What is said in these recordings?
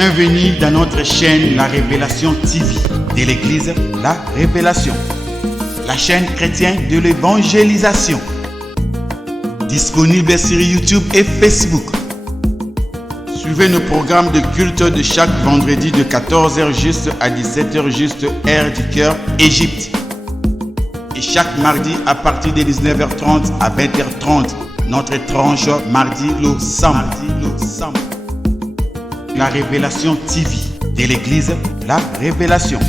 Bienvenue dans notre chaîne La Révélation TV de l'Église La Révélation, la chaîne chrétienne de l'évangélisation. Disponible sur YouTube et Facebook. Suivez nos programmes de culte de chaque vendredi de 14h juste à 17h juste, heure du cœur, Égypte. Et chaque mardi à partir de 19h30 à 20h30, notre tranche mardi le samedi. La Révélation TV de l'Église La Révélation.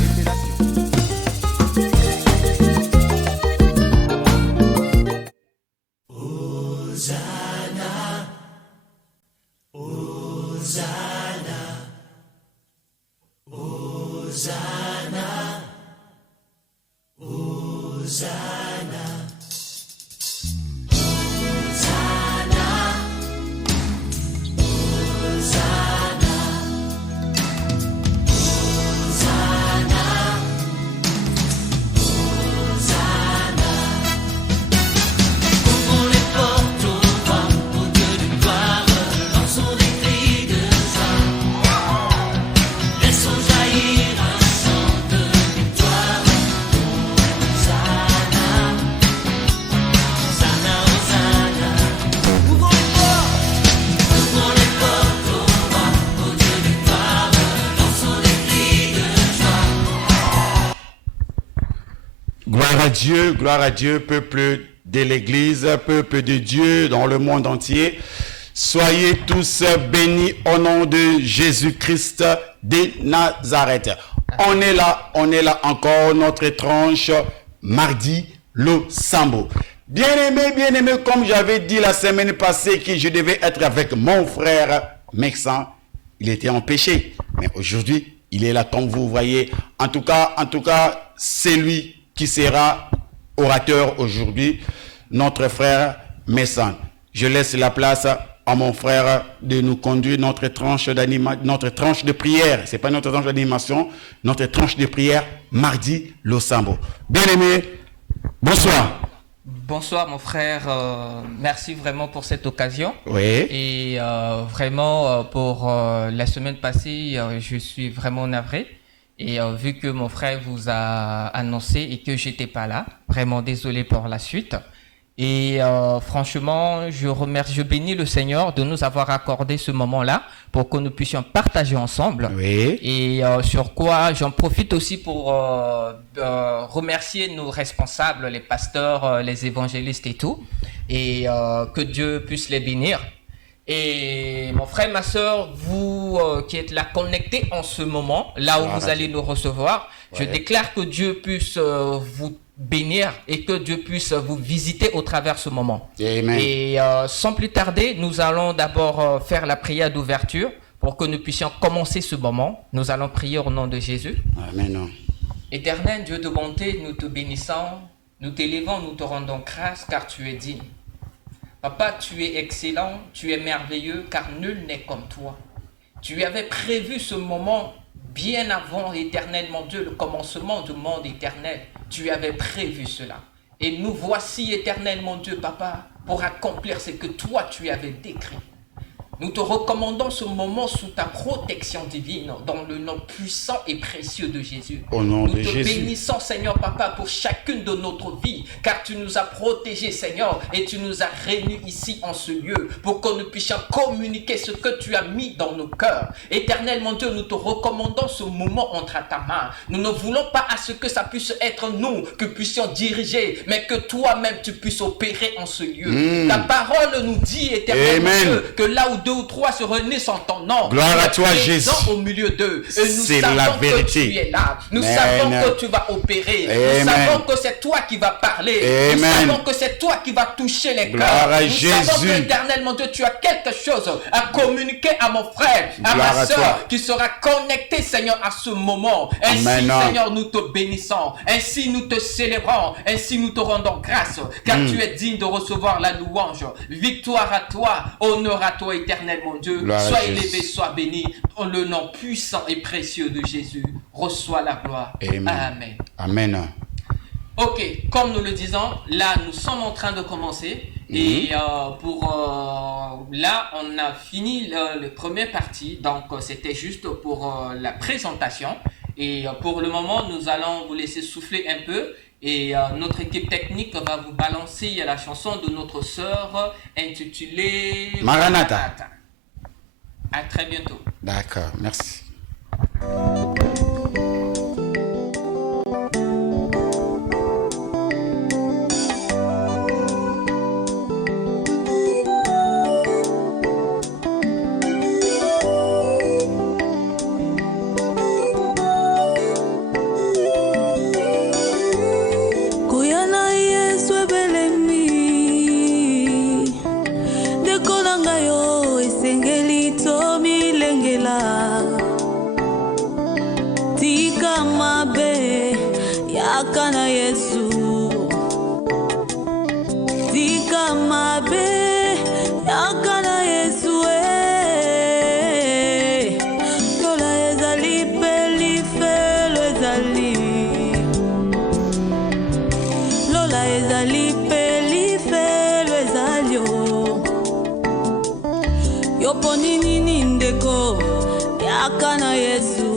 Gloire à Dieu, peuple de l'Église, peuple de Dieu dans le monde entier. Soyez tous bénis au nom de Jésus-Christ de Nazareth. On est là encore, notre tranche mardi, le samedi. Bien-aimé, comme j'avais dit la semaine passée que je devais être avec mon frère Mexan, il était en péché. Mais aujourd'hui, il est là comme vous voyez. En tout cas, c'est lui qui sera orateur aujourd'hui, notre frère Messan. Je laisse la place à mon frère de nous conduire notre tranche de prière. C'est pas notre tranche d'animation, notre tranche de prière mardi le samedi. Bien-aimé, bonsoir. Bonsoir mon frère, merci vraiment pour cette occasion. Oui. Et vraiment pour la semaine passée, je suis vraiment navré. Et vu que mon frère vous a annoncé et que j'étais pas là, vraiment désolé pour la suite. Et franchement, je bénis le Seigneur de nous avoir accordé ce moment-là pour que nous puissions partager ensemble. Oui. Et sur quoi j'en profite aussi pour remercier nos responsables, les pasteurs, les évangélistes et tout. Et que Dieu puisse les bénir. Et mon frère, ma soeur, vous qui êtes là connectés en ce moment, là où vous allez nous recevoir, je déclare que Dieu puisse vous bénir et que Dieu puisse vous visiter au travers ce moment. Amen. Et sans plus tarder, nous allons d'abord faire la prière d'ouverture pour que nous puissions commencer ce moment. Nous allons prier au nom de Jésus. Amen. Éternel Dieu de bonté, nous te bénissons, nous t'élevons, nous te rendons grâce car tu es digne. Papa, tu es excellent, tu es merveilleux, car nul n'est comme toi. Tu avais prévu ce moment bien avant, éternel, mon Dieu, le commencement du monde éternel. Tu avais prévu cela. Et nous voici, éternel, mon Dieu, Papa, pour accomplir ce que toi, tu avais décrit. Nous te recommandons ce moment sous ta protection divine, dans le nom puissant et précieux de Jésus. Au nom de Jésus. Nous te bénissons, Seigneur Papa, pour chacune de notre vie, car tu nous as protégés, Seigneur, et tu nous as réunis ici en ce lieu, pour que nous puissions communiquer ce que tu as mis dans nos cœurs. Éternel, mon Dieu, nous te recommandons ce moment entre ta main. Nous ne voulons pas à ce que ça puisse être nous que puissions diriger, mais que toi-même tu puisses opérer en ce lieu. Ta parole nous dit, éternel, mon Dieu, que là où deux ou trois se réunissent en ton nom. Gloire à toi, Jésus. Au milieu d'eux. Et nous C'est savons la que vérité. tu es là. Nous Amen. savons que tu vas opérer. Amen. Nous savons que c'est toi qui vas parler. Amen. Nous savons que c'est toi qui vas toucher les Gloire cœurs. à Nous Jésus. savons que, éternellement Dieu, tu as quelque chose à communiquer à mon frère, à Gloire ma à soeur, toi. qui sera connecté, Seigneur, à ce moment. Ainsi, Amen. Seigneur, nous te bénissons. Ainsi, nous te célébrons. Ainsi, nous te rendons grâce. Car tu es digne de recevoir la louange. Victoire à toi. Honneur à toi, éternel, mon Dieu. Gloire à Sois Jésus. élevé, sois béni. Dans le nom puissant et précieux de Jésus. Reçois la gloire. Amen. Amen. Amen. Ok, comme nous le disons, là nous sommes en train de commencer et là on a fini la première partie, donc c'était juste pour la présentation et pour le moment nous allons vous laisser souffler un peu et notre équipe technique va vous balancer la chanson de notre sœur intitulée Maranatha. À très bientôt. D'accord, merci. Kana Yesu Tika mabe Yakana Yesu Lola ezali peli felo ezali Lola ezali peli felo ezali Yopo nini nindeko Yakana Yesu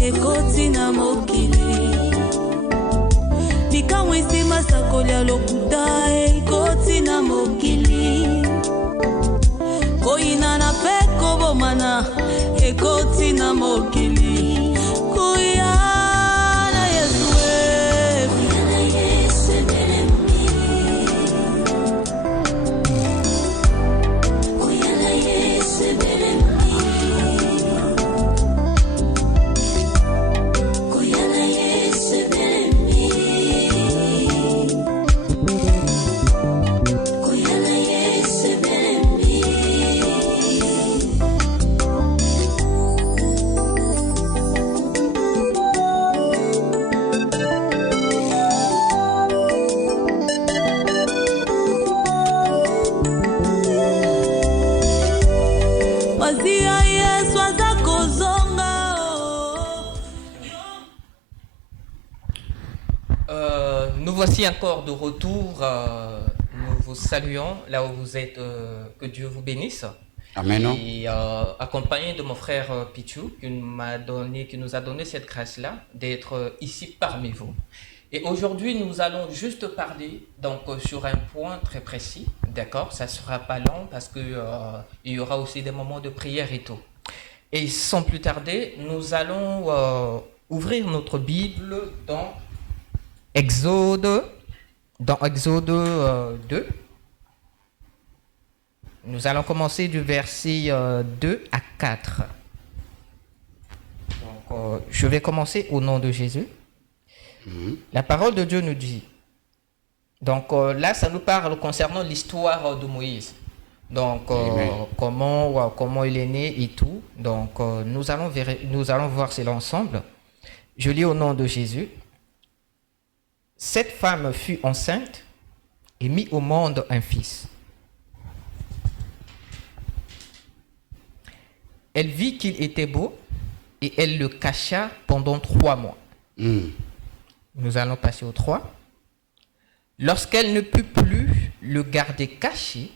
Ekotina mokili Bikamwisi masakolia lokuta Ekotina mokili Koina na peko bomana Ekotina mokili Kuyana Yesu Kuyana Yesu Kuyana Yesu Nous voici encore de retour. Nous vous saluons là où vous êtes. Que Dieu vous bénisse. Amen. Et accompagné de mon frère Pichou qui nous a donné cette grâce-là d'être ici parmi vous. Et aujourd'hui, nous allons juste parler donc sur un point très précis. D'accord, ça ne sera pas long parce que il y aura aussi des moments de prière et tout. Et sans plus tarder, nous allons ouvrir notre Bible dans Exode 2. Nous allons commencer du verset 2 à 4. Donc, je vais commencer au nom de Jésus. La parole de Dieu nous dit, donc là ça nous parle concernant l'histoire de Moïse. Donc comment il est né et tout. Donc nous allons voir cela ensemble. Je lis au nom de Jésus. Cette femme fut enceinte et mit au monde un fils. Elle vit qu'il était beau et elle le cacha pendant 3 mois. Nous allons passer au 3. Lorsqu'elle ne put plus le garder caché,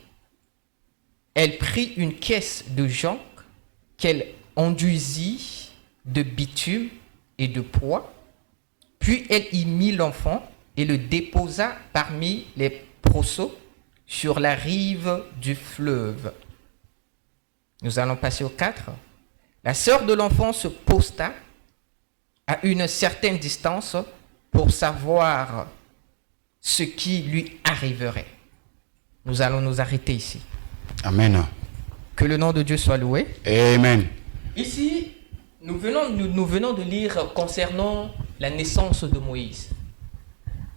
elle prit une caisse de jonc qu'elle enduisit de bitume et de poids. Puis elle y mit l'enfant et le déposa parmi les brousseaux sur la rive du fleuve. Nous allons passer au 4. La sœur de l'enfant se posta à une certaine distance pour savoir ce qui lui arriverait. Nous allons nous arrêter ici. Amen. Que le nom de Dieu soit loué. Amen. Ici, nous venons de lire concernant la naissance de Moïse.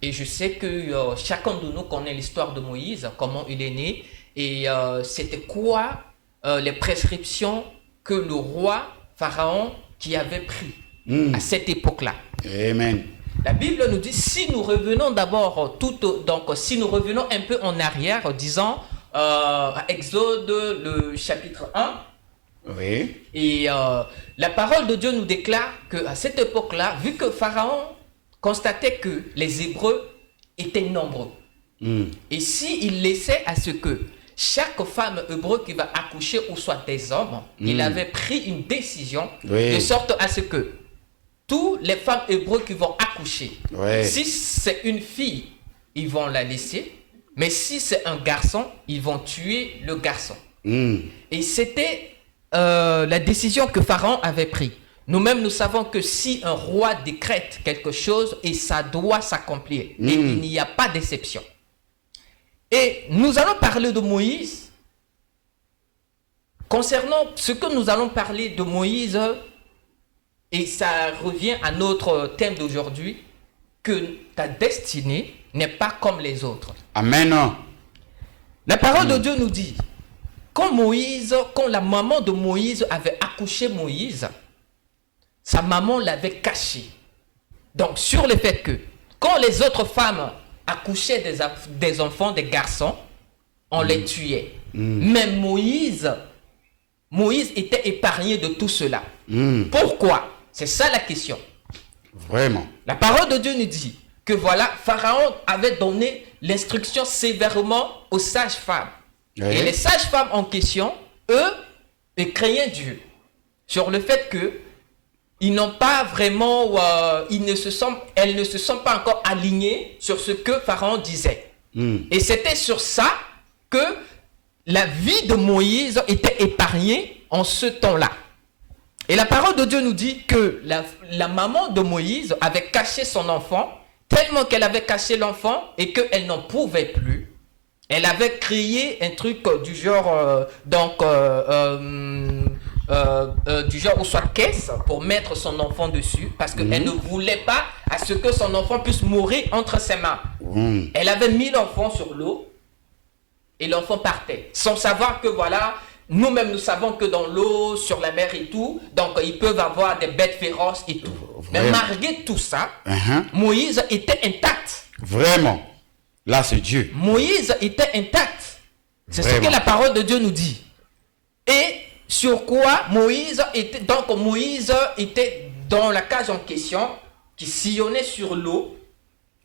Et je sais que chacun de nous connaît l'histoire de Moïse, comment il est né, et c'était quoi les prescriptions que le roi Pharaon qui avait pris à cette époque-là. Amen. La Bible nous dit, si nous revenons d'abord, si nous revenons un peu en arrière, disons, à Exode, le chapitre 1, Oui. et la parole de Dieu nous déclare qu'à cette époque-là, vu que Pharaon constatait que les Hébreux étaient nombreux, et s'il laissait à ce que chaque femme hébreu qui va accoucher ou soit des hommes, il avait pris une décision de sorte à ce que toutes les femmes hébreux qui vont accoucher, si c'est une fille, ils vont la laisser, mais si c'est un garçon, ils vont tuer le garçon. Et c'était la décision que Pharaon avait prise. Nous-mêmes, nous savons que si un roi décrète quelque chose, et ça doit s'accomplir, et il n'y a pas d'exception. Et nous allons parler de Moïse. Concernant ce que nous allons parler de Moïse, et ça revient à notre thème d'aujourd'hui, que ta destinée n'est pas comme les autres. Amen. La parole de Dieu nous dit, quand la maman de Moïse avait accouché Moïse, sa maman l'avait caché. Donc sur le fait que quand les autres femmes accouchaient des enfants, des garçons, on les tuait. Mais Moïse était épargné de tout cela. Pourquoi? C'est ça la question. Vraiment. La parole de Dieu nous dit que voilà, Pharaon avait donné l'instruction sévèrement aux sages-femmes. Et les sages-femmes en question, eux, ils craignaient Dieu. Sur le fait que ils n'ont pas vraiment, elles ne se sont pas encore alignées sur ce que Pharaon disait. Et c'était sur ça que la vie de Moïse était épargnée en ce temps-là. Et la parole de Dieu nous dit que la maman de Moïse avait caché son enfant, tellement qu'elle avait caché l'enfant et qu'elle n'en pouvait plus. Elle avait créé un truc du genre, du genre ou soit caisse pour mettre son enfant dessus parce qu'elle ne voulait pas à ce que son enfant puisse mourir entre ses mains. Elle avait mis l'enfant sur l'eau et l'enfant partait sans savoir que voilà, nous-mêmes nous savons que dans l'eau, sur la mer et tout, donc ils peuvent avoir des bêtes féroces et tout. Mais malgré tout ça, Moïse était intact. Vraiment. Là, c'est Dieu. Moïse était intact. C'est ce que la parole de Dieu nous dit. Et sur quoi Moïse était dans la cage en question, qui sillonnait sur l'eau,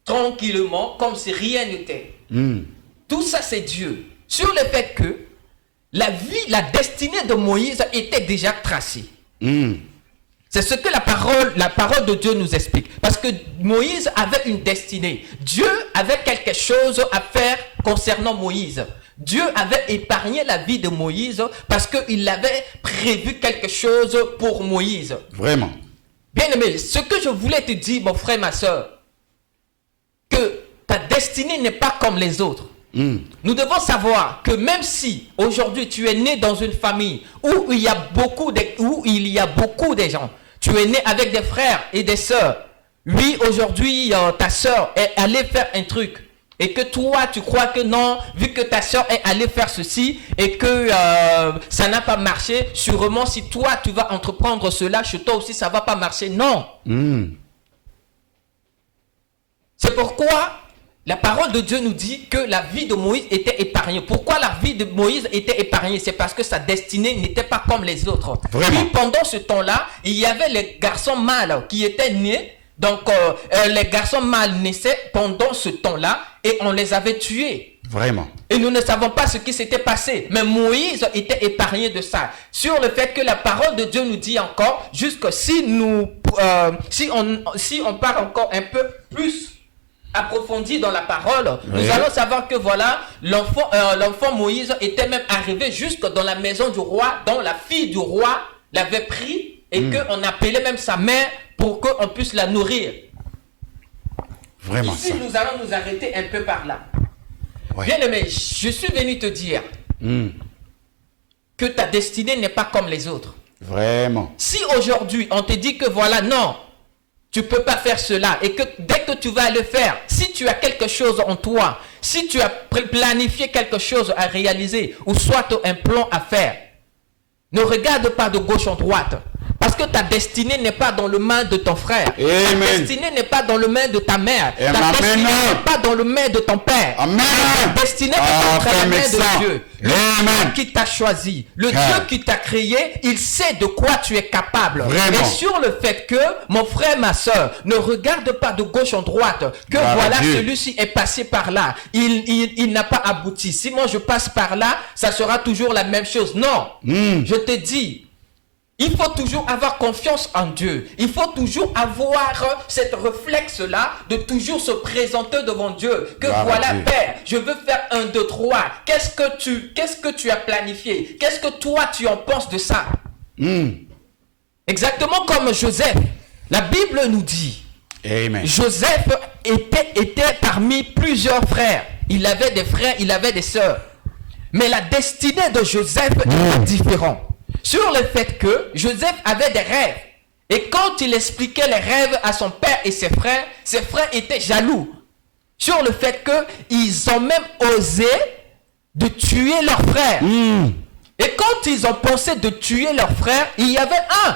tranquillement, comme si rien n'était. Tout ça, c'est Dieu. Sur le fait que la destinée de Moïse était déjà tracée. C'est ce que la parole de Dieu nous explique. Parce que Moïse avait une destinée. Dieu avait quelque chose à faire concernant Moïse. Dieu avait épargné la vie de Moïse parce qu'il avait prévu quelque chose pour Moïse. Vraiment. Bien-aimé, ce que je voulais te dire, mon frère, ma soeur, que ta destinée n'est pas comme les autres. Nous devons savoir que même si aujourd'hui tu es né dans une famille où il y a beaucoup de gens, tu es né avec des frères et des sœurs. Oui, aujourd'hui ta sœur est allée faire un truc et que toi tu crois que non, vu que ta sœur est allée faire ceci et que ça n'a pas marché, sûrement si toi tu vas entreprendre cela, chez toi aussi ça va pas marcher. Non. C'est pourquoi la parole de Dieu nous dit que la vie de Moïse était épargnée. Pourquoi la vie de Moïse était épargnée? C'est parce que sa destinée n'était pas comme les autres. Vraiment. Puis pendant ce temps-là, il y avait les garçons mâles qui étaient nés Donc, les garçons mâles naissaient pendant ce temps-là et on les avait tués. Vraiment. Et nous ne savons pas ce qui s'était passé. Mais Moïse était épargné de ça. Sur le fait que la parole de Dieu nous dit encore, jusque si on part encore un peu plus approfondi dans la parole, oui. Nous allons savoir que voilà, l'enfant Moïse était même arrivé jusque dans la maison du roi, dont la fille du roi l'avait pris et qu'on appelait même sa mère pour qu'on puisse la nourrir. Vraiment Ici, ça. nous allons nous arrêter un peu par là. Ouais. Bien aimé, je suis venu te dire que ta destinée n'est pas comme les autres. Vraiment. Si aujourd'hui on te dit que voilà, non, tu peux pas faire cela et que dès que tu vas le faire, si tu as quelque chose en toi, si tu as planifié quelque chose à réaliser ou soit un plan à faire, ne regarde pas de gauche en droite. Parce que ta destinée n'est pas dans le main de ton frère. Amen. Ta destinée n'est pas dans le main de ta mère. Amen. Ta destinée n'est pas dans le main de ton père. Amen. Ta destinée est entre la main de Dieu. Le Amen. Dieu qui t'a choisi, le Dieu qui t'a créé, il sait de quoi tu es capable. Vraiment. Et sur le fait que, mon frère, ma soeur, ne regarde pas de gauche en droite, que Gloire à voilà, Dieu. celui-ci est passé par là, il n'a pas abouti. Si moi je passe par là, ça sera toujours la même chose. Non, je te dis, il faut toujours avoir confiance en Dieu. Il faut toujours avoir cette réflexe-là de toujours se présenter devant Dieu. Que Gloire à voilà, Dieu. Père, je veux faire 1, 2, 3. Qu'est-ce que tu as planifié? Qu'est-ce que toi tu en penses de ça? Exactement comme Joseph. La Bible nous dit, Amen. Joseph était parmi plusieurs frères. Il avait des frères, il avait des sœurs. Mais la destinée de Joseph était différente. Sur le fait que Joseph avait des rêves. Et quand il expliquait les rêves à son père et ses frères étaient jaloux. Sur le fait qu'ils ont même osé de tuer leur frère. Et quand ils ont pensé de tuer leur frère, il y avait un.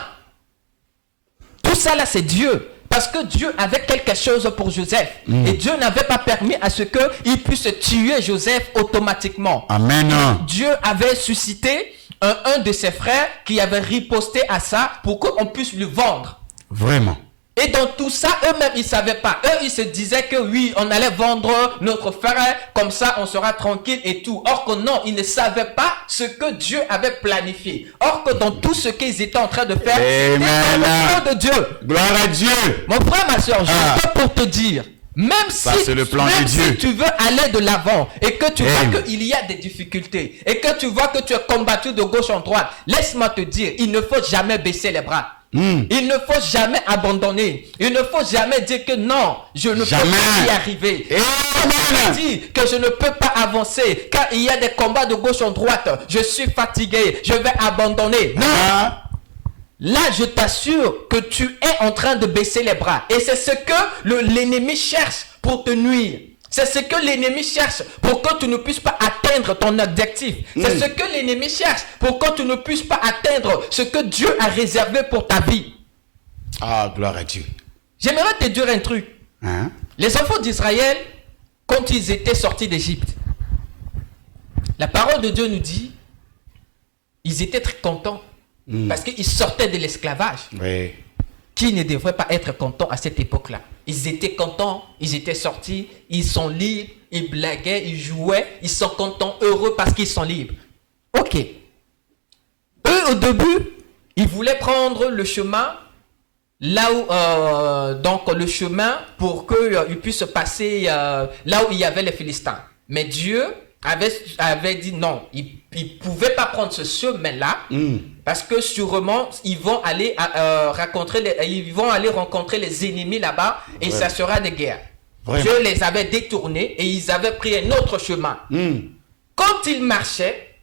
Tout ça là, c'est Dieu. Parce que Dieu avait quelque chose pour Joseph. Et Dieu n'avait pas permis à ce qu'il puisse tuer Joseph automatiquement. Amen. Dieu avait suscité un de ses frères qui avait riposté à ça pour qu'on puisse le vendre. Vraiment. Et dans tout ça, eux-mêmes, ils ne savaient pas. Eux, ils se disaient que oui, on allait vendre notre frère, comme ça, on sera tranquille et tout. Or que non, ils ne savaient pas ce que Dieu avait planifié. Or que dans tout ce qu'ils étaient en train de faire, c'était dans le plan de Dieu. Gloire à Dieu. Mon frère, ma soeur, je suis pour te dire, même Ça, si, c'est le plan de Dieu. si tu veux aller de l'avant et que tu vois qu'il y a des difficultés et que tu vois que tu es combattu de gauche en droite, laisse-moi te dire, il ne faut jamais baisser les bras. Il ne faut jamais abandonner. Il ne faut jamais dire que non, je ne peux pas y arriver. Je dis que je ne peux pas avancer car il y a des combats de gauche en droite. Je suis fatigué, je vais abandonner. Non. Là, je t'assure que tu es en train de baisser les bras. Et c'est ce que l'ennemi cherche pour te nuire. C'est ce que l'ennemi cherche pour que tu ne puisses pas atteindre ton objectif. C'est ce que l'ennemi cherche pour que tu ne puisses pas atteindre ce que Dieu a réservé pour ta vie. Ah, gloire à Dieu. J'aimerais te dire un truc. Les enfants d'Israël, quand ils étaient sortis d'Égypte, la parole de Dieu nous dit, ils étaient très contents parce qu'ils sortaient de l'esclavage. Oui. Qui ne devrait pas être content à cette époque-là? Ils étaient contents, ils étaient sortis, ils sont libres, ils blaguaient, ils jouaient, ils sont contents, heureux parce qu'ils sont libres. Ok. Eux, au début, ils voulaient prendre le chemin, là où, donc le chemin pour qu'ils puissent passer là où il y avait les Philistins. Mais Dieu avait dit non, ils ne pouvaient pas prendre ce chemin-là parce que sûrement ils vont aller rencontrer les ennemis là-bas et ça sera des guerres. Vraiment. Dieu les avait détournés et ils avaient pris un autre chemin. Quand ils marchaient,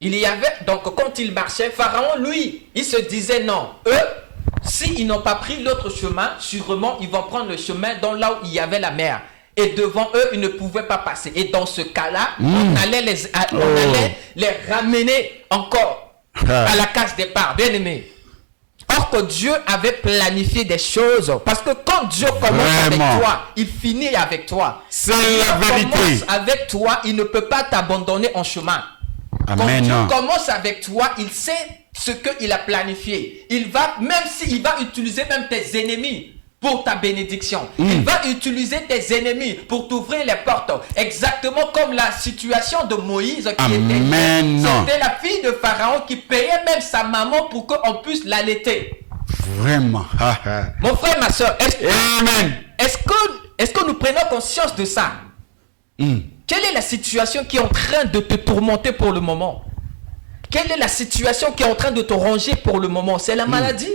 quand ils marchaient, Pharaon, lui, il se disait non, eux, s'ils n'ont pas pris l'autre chemin, sûrement ils vont prendre le chemin dans là où il y avait la mer. Et devant eux, ils ne pouvaient pas passer. Et dans ce cas-là, on allait les ramener encore à la case départ, bien aimé. Or que Dieu avait planifié des choses. Parce que quand Dieu commence avec toi, il finit avec toi. C'est la vérité. Commence avec toi, il ne peut pas t'abandonner en chemin. Amen. Quand Dieu commence avec toi, il sait ce qu'il a planifié. Il va, même s'il va utiliser même tes ennemis pour ta bénédiction. Il va utiliser tes ennemis pour t'ouvrir les portes. Exactement comme la situation de Moïse qui Amen. C'était la fille de Pharaon qui payait même sa maman pour qu'on puisse l'allaiter. Vraiment. Mon frère, ma soeur, Amen. est-ce que nous prenons conscience de ça? Quelle est la situation qui est en train de te tourmenter pour le moment? Quelle est la situation qui est en train de te ronger pour le moment? C'est la maladie?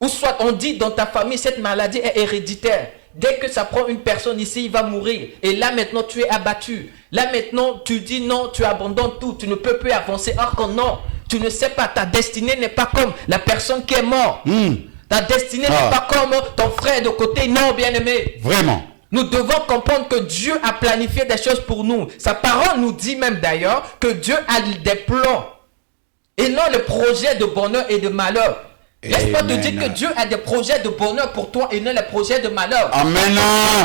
Ou soit on dit dans ta famille, cette maladie est héréditaire. Dès que ça prend une personne ici, il va mourir. Et là maintenant, tu es abattu. Là maintenant, tu dis non, tu abandonnes tout. Tu ne peux plus avancer. Or que non, tu ne sais pas, ta destinée n'est pas comme la personne qui est morte. Ta destinée n'est pas comme ton frère de côté. Non, bien-aimé. Vraiment. Nous devons comprendre que Dieu a planifié des choses pour nous. Sa parole nous dit même d'ailleurs que Dieu a des plans et non le projet de bonheur et de malheur. Laisse-moi te dire que Dieu a des projets de bonheur pour toi et non les projets de malheur. Amen.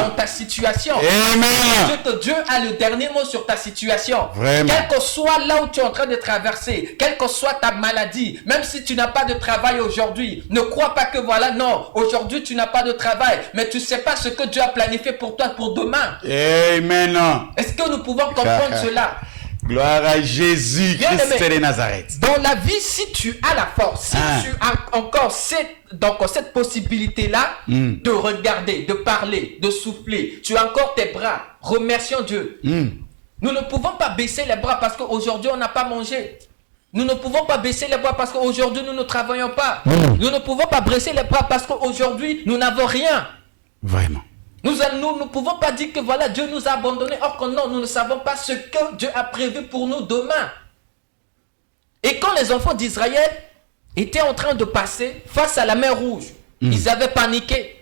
Dans ta situation. Amen. Dieu a le dernier mot sur ta situation. Vraiment. Quel que soit là où tu es en train de traverser, quelle que soit ta maladie, même si tu n'as pas de travail aujourd'hui, ne crois pas que voilà, non, aujourd'hui tu n'as pas de travail, mais tu ne sais pas ce que Dieu a planifié pour toi pour demain. Amen. Est-ce que nous pouvons comprendre cela? Gloire à Jésus Christ de Nazareth. Dans la vie, si tu as la force, si tu as encore cette possibilité-là de regarder, de parler, de souffler, tu as encore tes bras, remercions Dieu. Nous ne pouvons pas baisser les bras parce qu'aujourd'hui on n'a pas mangé. Nous ne pouvons pas baisser les bras parce qu'aujourd'hui nous ne travaillons pas. Nous ne pouvons pas baisser les bras parce qu'aujourd'hui nous n'avons rien. Vraiment. Nous ne pouvons pas dire que voilà, Dieu nous a abandonnés. Or que non, nous ne savons pas ce que Dieu a prévu pour nous demain. Et quand les enfants d'Israël étaient en train de passer face à la mer Rouge, ils avaient paniqué.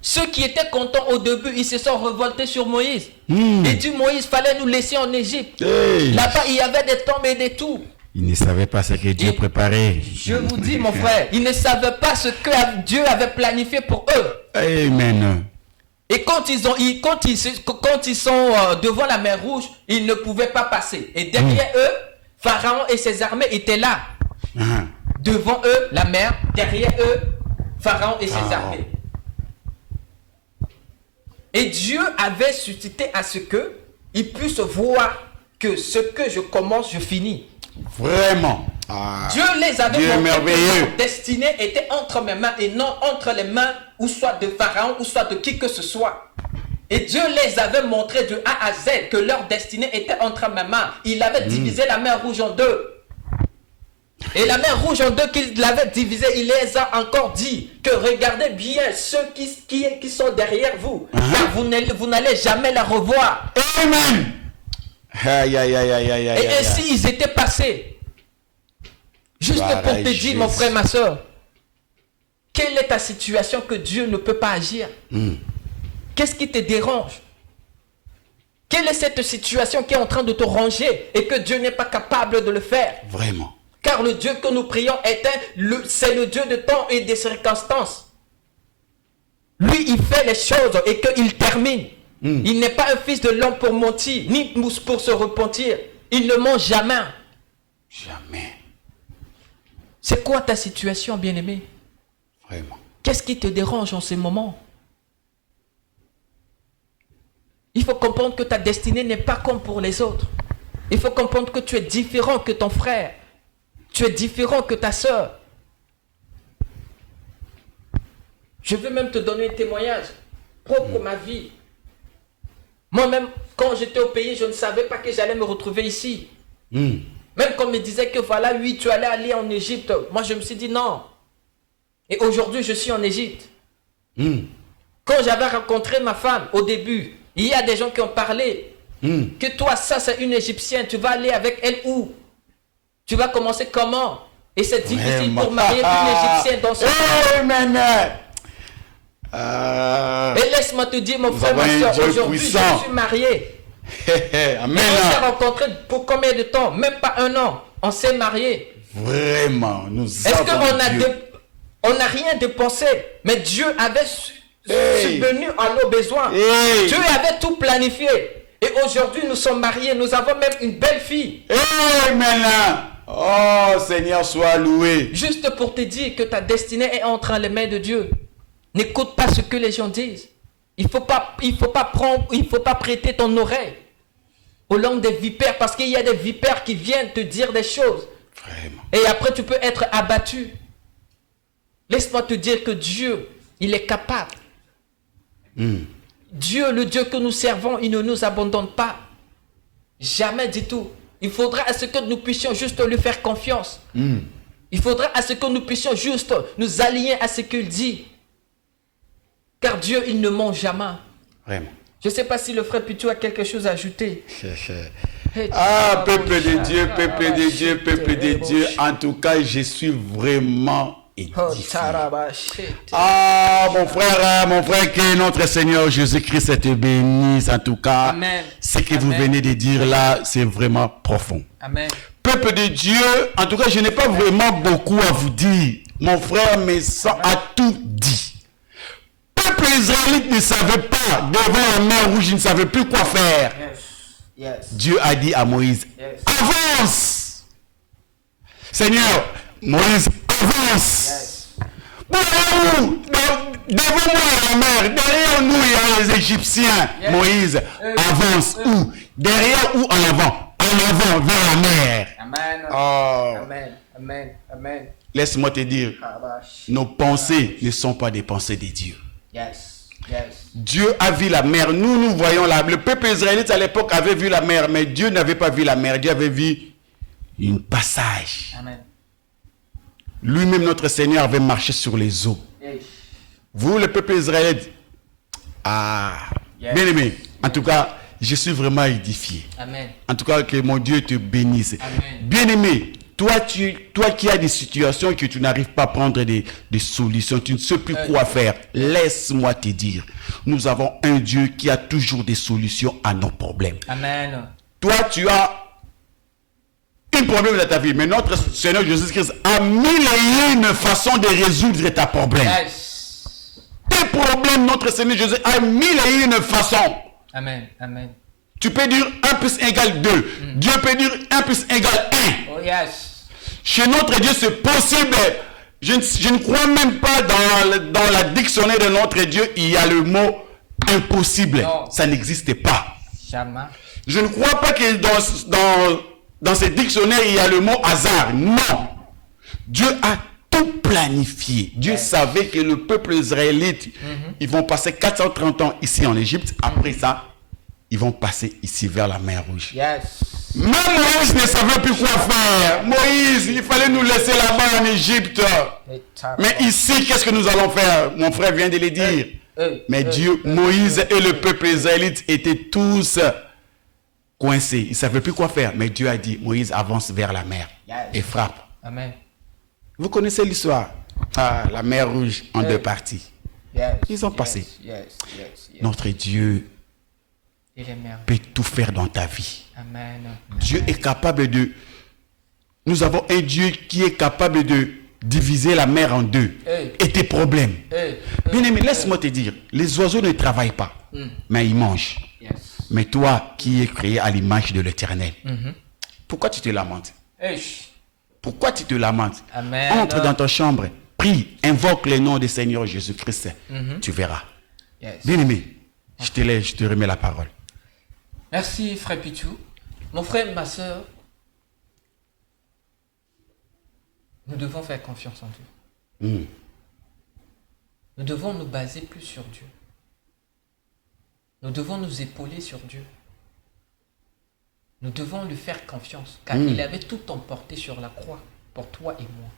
Ceux qui étaient contents au début, ils se sont révoltés sur Moïse. Et dit Moïse, fallait nous laisser en Égypte. Là-bas, il y avait des tombes et des tours. Ils ne savaient pas ce que Dieu préparait. Je vous dis, mon frère, ils ne savaient pas ce que Dieu avait planifié pour eux. Amen. Et quand ils sont devant la mer Rouge, ils ne pouvaient pas passer. Et derrière eux, Pharaon et ses armées étaient là. Devant eux, la mer. Derrière eux, Pharaon et ses armées. Et Dieu avait suscité à ce qu'ils puissent voir que ce que je commence, je finis. Vraiment. Dieu les avait montré que leur destinée était entre mes mains et non entre les mains ou soit de Pharaon ou soit de qui que ce soit. Et Dieu les avait montré de A à Z que leur destinée était entre mes mains. Il avait divisé la mer Rouge en deux. Et la mer Rouge en deux qu'il avait divisée, il les a encore dit que regardez bien ceux qui sont derrière vous. Car vous n'allez jamais la revoir. Amen. Et ainsi ils étaient passés. Juste pour te dire, mon frère, ma soeur, quelle est ta situation que Dieu ne peut pas agir? Qu'est-ce qui te dérange? Quelle est cette situation qui est en train de te ranger et que Dieu n'est pas capable de le faire? Vraiment. Car le Dieu que nous prions c'est le Dieu de temps et des circonstances. Lui, il fait les choses et qu'il termine. Il n'est pas un fils de l'homme pour mentir, ni pour se repentir. Il ne ment jamais. Jamais. C'est quoi ta situation, bien-aimé? Vraiment. Qu'est-ce qui te dérange en ce moment? Il faut comprendre que ta destinée n'est pas comme pour les autres. Il faut comprendre que tu es différent que ton frère. Tu es différent que ta soeur. Je veux même te donner un témoignage propre à ma vie. Moi-même, quand j'étais au pays, je ne savais pas que j'allais me retrouver ici. Même quand on me disait que voilà, oui, tu allais aller en Égypte. Moi, je me suis dit non. Et aujourd'hui, je suis en Égypte. Quand j'avais rencontré ma femme, au début, il y a des gens qui ont parlé que toi, ça, c'est une Égyptienne. Tu vas aller avec elle où? Tu vas commencer comment? Et c'est difficile pour marier une Égyptienne dans ce Amen. Et laisse-moi te dire, mon frère, ma soeur, aujourd'hui, je suis marié. Amen. On s'est rencontrés pour combien de temps? Même pas un an. On s'est mariés. Vraiment, Est-ce qu'on n'a rien dépensé? Mais Dieu avait subvenu à nos besoins. Dieu avait tout planifié. Et aujourd'hui, nous sommes mariés. Nous avons même une belle fille. Amen. Oh Seigneur, sois loué. Juste pour te dire que ta destinée est entre les mains de Dieu. N'écoute pas ce que les gens disent. Il faut pas prêter ton oreille aux langues des vipères, parce qu'il y a des vipères qui viennent te dire des choses. Vraiment. Et après, tu peux être abattu. Laisse-moi te dire que Dieu, il est capable. Dieu, le Dieu que nous servons, il ne nous abandonne pas. Jamais du tout. Il faudra à ce que nous puissions juste lui faire confiance. Il faudra à ce que nous puissions juste nous aligner à ce qu'il dit. Car Dieu, il ne ment jamais. Vraiment. Je ne sais pas si le frère Pitou a quelque chose à ajouter. Ah, peuple de Dieu, peuple de Dieu, peuple de Dieu. En tout cas, je suis vraiment édifié. Ah, mon frère, que notre Seigneur Jésus-Christ te bénisse. En tout cas, Amen. ce que vous Amen. venez de dire là, c'est vraiment profond. Amen. Peuple de Dieu, en tout cas, je n'ai pas vraiment beaucoup à vous dire. Mon frère Messan a tout dit. Peuple israélite ne savait pas, devant la mer rouge, il ne savait plus quoi faire. Yes. Dieu a dit à Moïse, Yes. avance. Seigneur, Moïse, avance. Devant nous, devant moi la mer, derrière nous il y a les Égyptiens. Yes. Moïse, avance. Où? Derrière ou en avant? En avant, vers la mer. Amen. Oh. Amen. Amen. Amen. Laisse-moi te dire, nos pensées ne sont pas des pensées de Dieu. Yes. Yes. Dieu a vu la mer. Nous voyons la mer. Le peuple israélite à l'époque avait vu la mer, mais Dieu n'avait pas vu la mer. Dieu avait vu un passage. Amen. Lui-même, notre Seigneur, avait marché sur les eaux. Yes. Vous, le peuple israélite, Yes. bien aimé, en tout cas, je suis vraiment édifié. Amen. En tout cas, que mon Dieu te bénisse. Amen. Bien aimé, toi qui as des situations que tu n'arrives pas à prendre des solutions, tu ne sais plus quoi faire, laisse-moi te dire, nous avons un Dieu qui a toujours des solutions à nos problèmes. Amen. Toi, tu as un problème dans ta vie, mais notre Seigneur Jésus-Christ a mille et une façons de résoudre ta problème. Yes. Tes problèmes, notre Seigneur Jésus a mille et une façons. Amen. Amen. Tu peux dire 1 plus 1 égale 2. Dieu peut dire 1 plus 1 égale 1. Oh yes. Chez notre Dieu, c'est possible. Je ne crois même pas dans la dictionnaire de notre Dieu, il y a le mot impossible. Non. Ça n'existe pas. Jamais. Je ne crois pas que dans ce dictionnaire, il y a le mot hasard. Non. Dieu a tout planifié. Dieu savait que le peuple israélite, ils vont passer 430 ans ici en Égypte. Après ça, ils vont passer ici vers la mer Rouge. Yes. Même Moïse ne savait plus quoi faire. Moïse, il fallait nous laisser là-bas en Égypte. Mais ici, qu'est-ce que nous allons faire? Mon frère vient de le dire. Mais Dieu, Moïse et le peuple israélite étaient tous coincés. Ils ne savaient plus quoi faire. Mais Dieu a dit, Moïse avance vers la mer et frappe. Amen. Vous connaissez l'histoire? La mer Rouge en deux parties. Yes. Ils ont passé. Yes. Yes. Notre Dieu Il est merveilleux. peut tout faire dans ta vie. Amen. Dieu est capable de... Nous avons un Dieu qui est capable de diviser la mer en deux. Et tes problèmes. Bien aimé, laisse-moi te dire, les oiseaux ne travaillent pas, mais ils mangent. Yes. Mais toi qui es créé à l'image de l'Éternel, pourquoi tu te lamentes? Pourquoi tu te lamentes? Amen. Entre dans ta chambre, prie, invoque le nom du Seigneur Jésus-Christ. Tu verras. Yes. Bien aimé, je te laisse, je te remets la parole. Merci, frère Pichou. Mon frère, ma soeur, nous devons faire confiance en Dieu. Nous devons nous baser plus sur Dieu. Nous devons nous épauler sur Dieu. Nous devons lui faire confiance, car il avait tout emporté sur la croix pour toi et moi.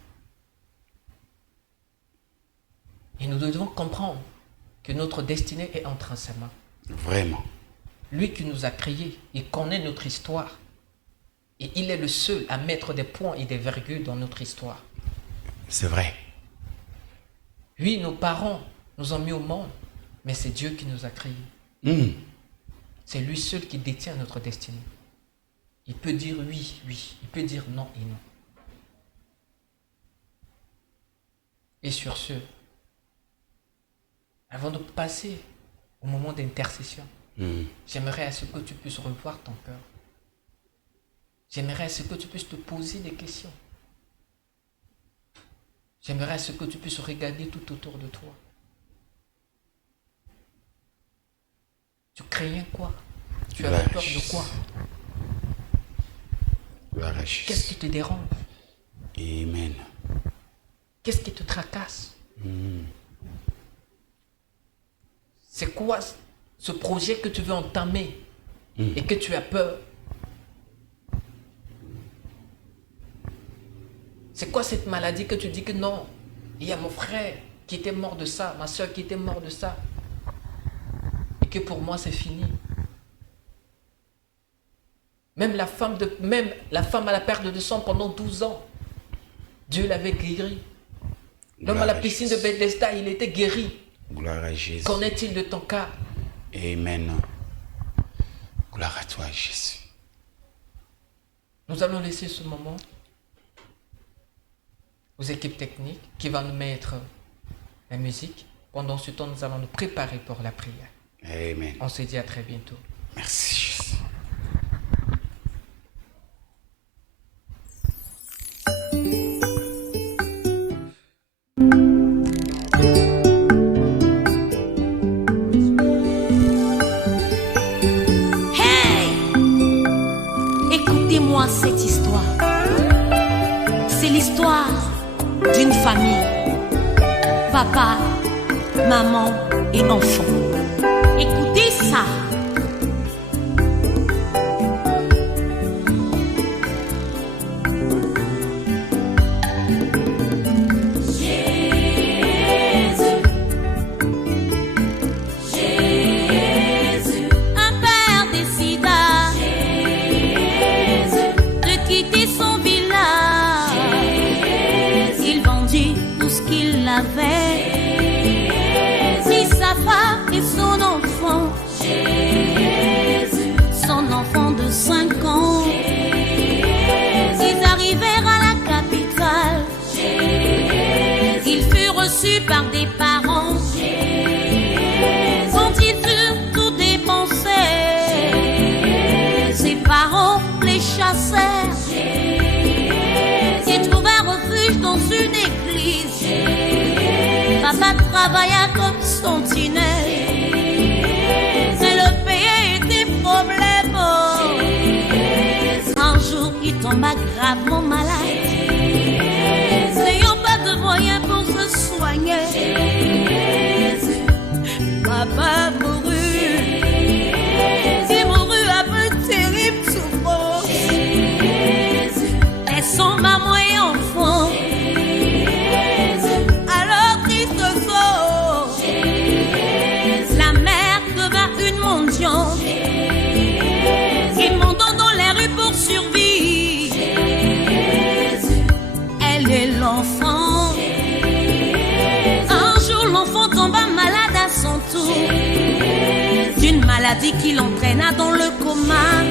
Et nous devons comprendre que notre destinée est entre ses mains. Vraiment. Lui qui nous a créés, il connaît notre histoire. Et il est le seul à mettre des points et des virgules dans notre histoire. C'est vrai. Oui, nos parents nous ont mis au monde, mais c'est Dieu qui nous a créés. C'est lui seul qui détient notre destinée. Il peut dire oui, oui. Il peut dire non et non. Et sur ce, avant de passer au moment d'intercession, j'aimerais à ce que tu puisses revoir ton cœur. J'aimerais ce que tu puisses te poser des questions. J'aimerais ce que tu puisses regarder tout autour de toi. Tu craignais quoi? Tu avais peur de quoi? Qu'est-ce qui te dérange? Amen. Qu'est-ce qui te tracasse? C'est quoi ce projet que tu veux entamer et que tu as peur? C'est quoi cette maladie que tu dis que non? Il y a mon frère qui était mort de ça, ma soeur qui était morte de ça. Et que pour moi c'est fini. Même la femme à la perte de sang pendant 12 ans, Dieu l'avait guéri. L'homme à la piscine de Bethesda, il était guéri. Gloire à Jésus. Qu'en est-il de ton cas? Amen. Gloire à toi, Jésus. Nous allons laisser ce moment aux équipes techniques qui vont nous mettre la musique. Pendant ce temps, nous allons nous préparer pour la prière. Amen. On se dit à très bientôt. Merci, Jésus. Écoutez-moi cette histoire. C'est l'histoire d'une famille. Papa, maman et enfant. Écoutez ça. Pris sa femme et son enfant, son enfant de 5 ans. Ils arrivèrent à la capitale. Il fut reçu par des parents dont ils furent tout dépensés. Ses parents les chassèrent. Il trouva refuge dans une église. Papa travailla comme sentinelle, mais le pays était problème. Un jour, il tomba gravement malade, n'ayant pas de moyens pour se soigner. Papa mourut, il mourut après une terrible souffrance, laissant maman et enfant. La mère devint une mendiante, quémandant dans les rues pour survivre. Elle est l'enfant. Un jour, l'enfant tomba malade à son tour, d'une maladie qui l'entraîna dans le coma.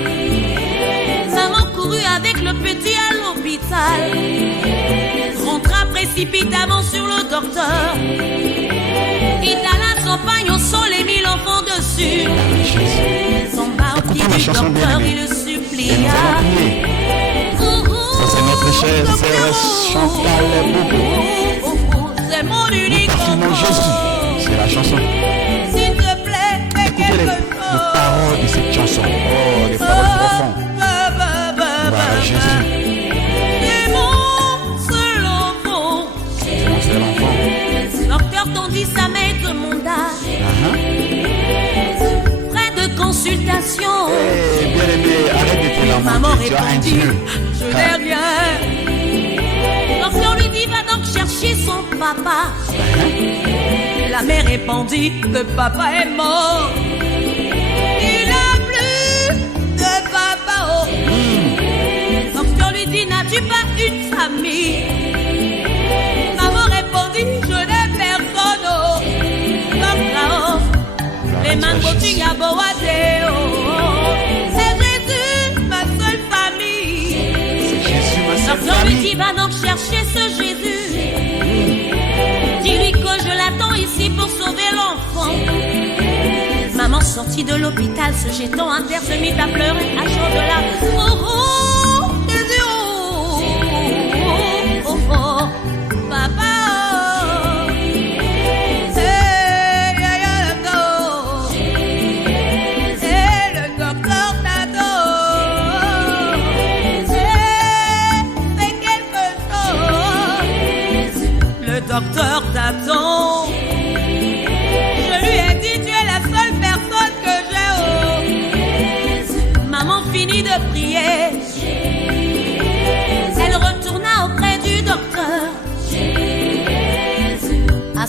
Maman courut avec le petit à l'hôpital, rentra précipitamment sur le docteur. Étala son pagne au sol et mit l'enfant dessus. Tomba au pied du docteur, il le supplia. C'est notre chère sœur Chantal Boubou. C'est mon unique enfant. Jésus, c'est la chanson. S'il te plaît, fais quelque chose. Les paroles de cette chanson. Oh, les paroles profondes. Voilà Jésus. C'est mon seul enfant. C'est mon seul enfant. Docteur tendit sa main et demanda. Frais de consultation. Eh, bien aimé, arrête de te lamenter. Maman Tu as un répondit, Dieu. je n'ai rien. Docteur lui dit, va donc chercher son papa. La mère répondit, le papa est mort. Il n'a plus de papa. Oh. Docteur lui dit, n'as-tu pas une famille? Maman répondit, je n'ai personne. Oh. Docteur, les mangoting à Boate. C'est Jésus, ma seule famille. Docteur lui dit, va donc chercher ce Jésus. Dis-lui que je l'attends ici pour sauver l'enfant. Maman sortit de l'hôpital, se jetant à terre, se mit à pleurer à chaud de larmes. Oh, oh,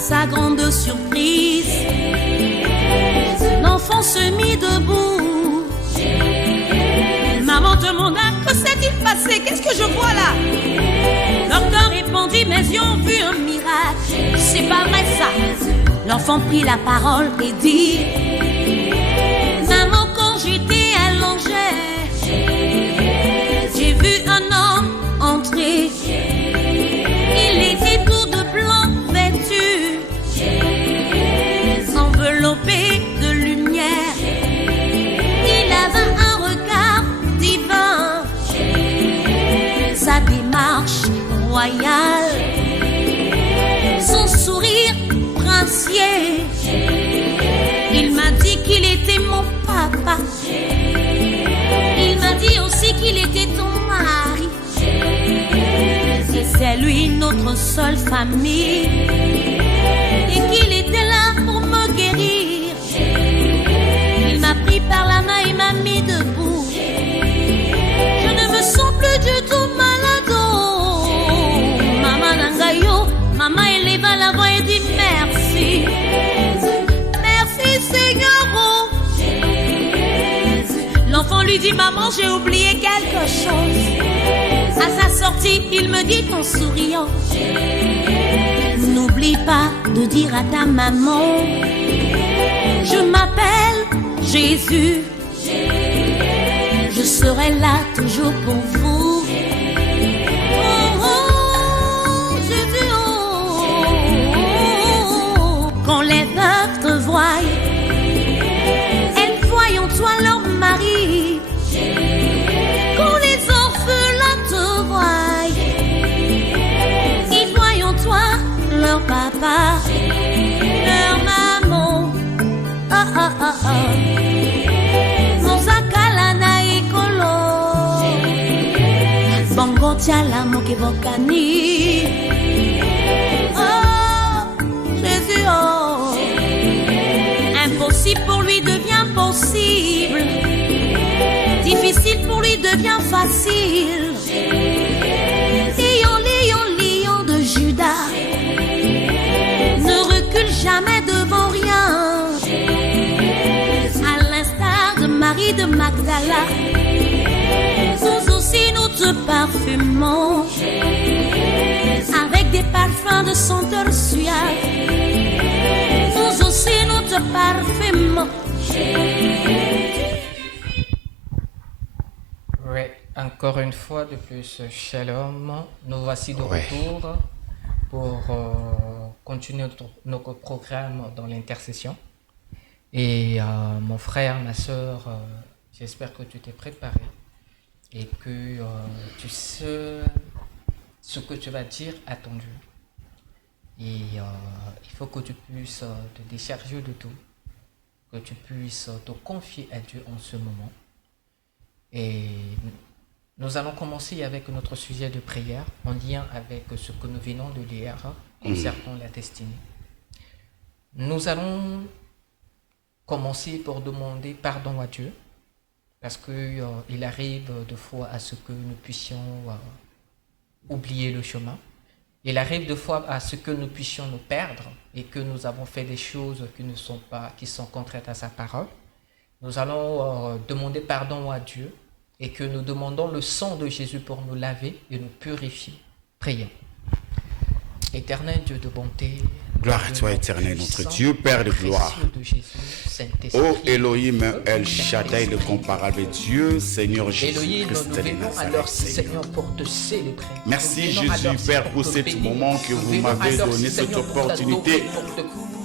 sa grande surprise, l'enfant se mit debout. Maman demanda, que s'est-il passé? Qu'est-ce que je vois là? Docteur répondit, mes yeux ont vu un miracle. C'est pas vrai ça. L'enfant prit la parole et dit, maman, quand j'étais allongée, j'ai vu un homme entrer. Il était tout de blanc vêtu, enveloppé de lumière. Il avait un regard divin, sa démarche royale, son sourire princier. Il m'a dit qu'il était mon papa. Il m'a dit aussi qu'il était ton mari. Et c'est lui notre seule famille. Et qu'il était là pour me guérir. Il m'a pris par la main et m'a mis debout. Je ne me sens plus du tout malade. Maman Nangayo, maman éleva la voix et dit merci. Merci Seigneur. L'enfant lui dit, maman, j'ai oublié quelque chose. À sa sortie, il me dit en souriant, n'oublie pas de dire à ta maman, je m'appelle Jésus. Je serai là toujours pour vous. Oh, oh, Jésus, oh. Quand les veuves te voient, elles voient en toi leur mari. Quand les orphelins te voient, ils voient en toi leur papa, leur maman. Oh, oh, oh, oh. Monzakalana ekolo, bongo tiala moke bokani. Oh, Jésus, oh. Impossible pour lui devient possible. Difficile pour lui devient facile. Lion, lion, lion de Judas, ne recule jamais devant rien. À l'instar de Marie de Magdala, nous aussi nous te parfumons avec des parfums de senteur suave. Nous aussi nous te parfumons. Oui, encore une fois de plus, shalom. Nous voici de retour pour continuer notre programme dans l'intercession. Et mon frère, ma soeur, j'espère que tu t'es préparé et que tu sais ce que tu vas dire à ton Dieu. Et il faut que tu puisses te décharger de tout, que tu puisses te confier à Dieu en ce moment. Et nous allons commencer avec notre sujet de prière en lien avec ce que nous venons de lire concernant la destinée. Nous allons commencer par demander pardon à Dieu parce qu'il arrive de fois à ce que nous puissions oublier le chemin. Il arrive de fois à ce que nous puissions nous perdre et que nous avons fait des choses qui sont contraires à sa parole. Nous allons demander pardon à Dieu et que nous demandons le sang de Jésus pour nous laver et nous purifier. Prions. Éternel Dieu de bonté, gloire à toi, éternel, notre Dieu, Père de gloire. Ô Elohim, El Shaddai, le comparable Dieu, Seigneur Jésus-Christ de Nazareth, Seigneur. Pour te célébrer. Merci Jésus, Père, pour ce moment que vous m'avez donné, cette opportunité,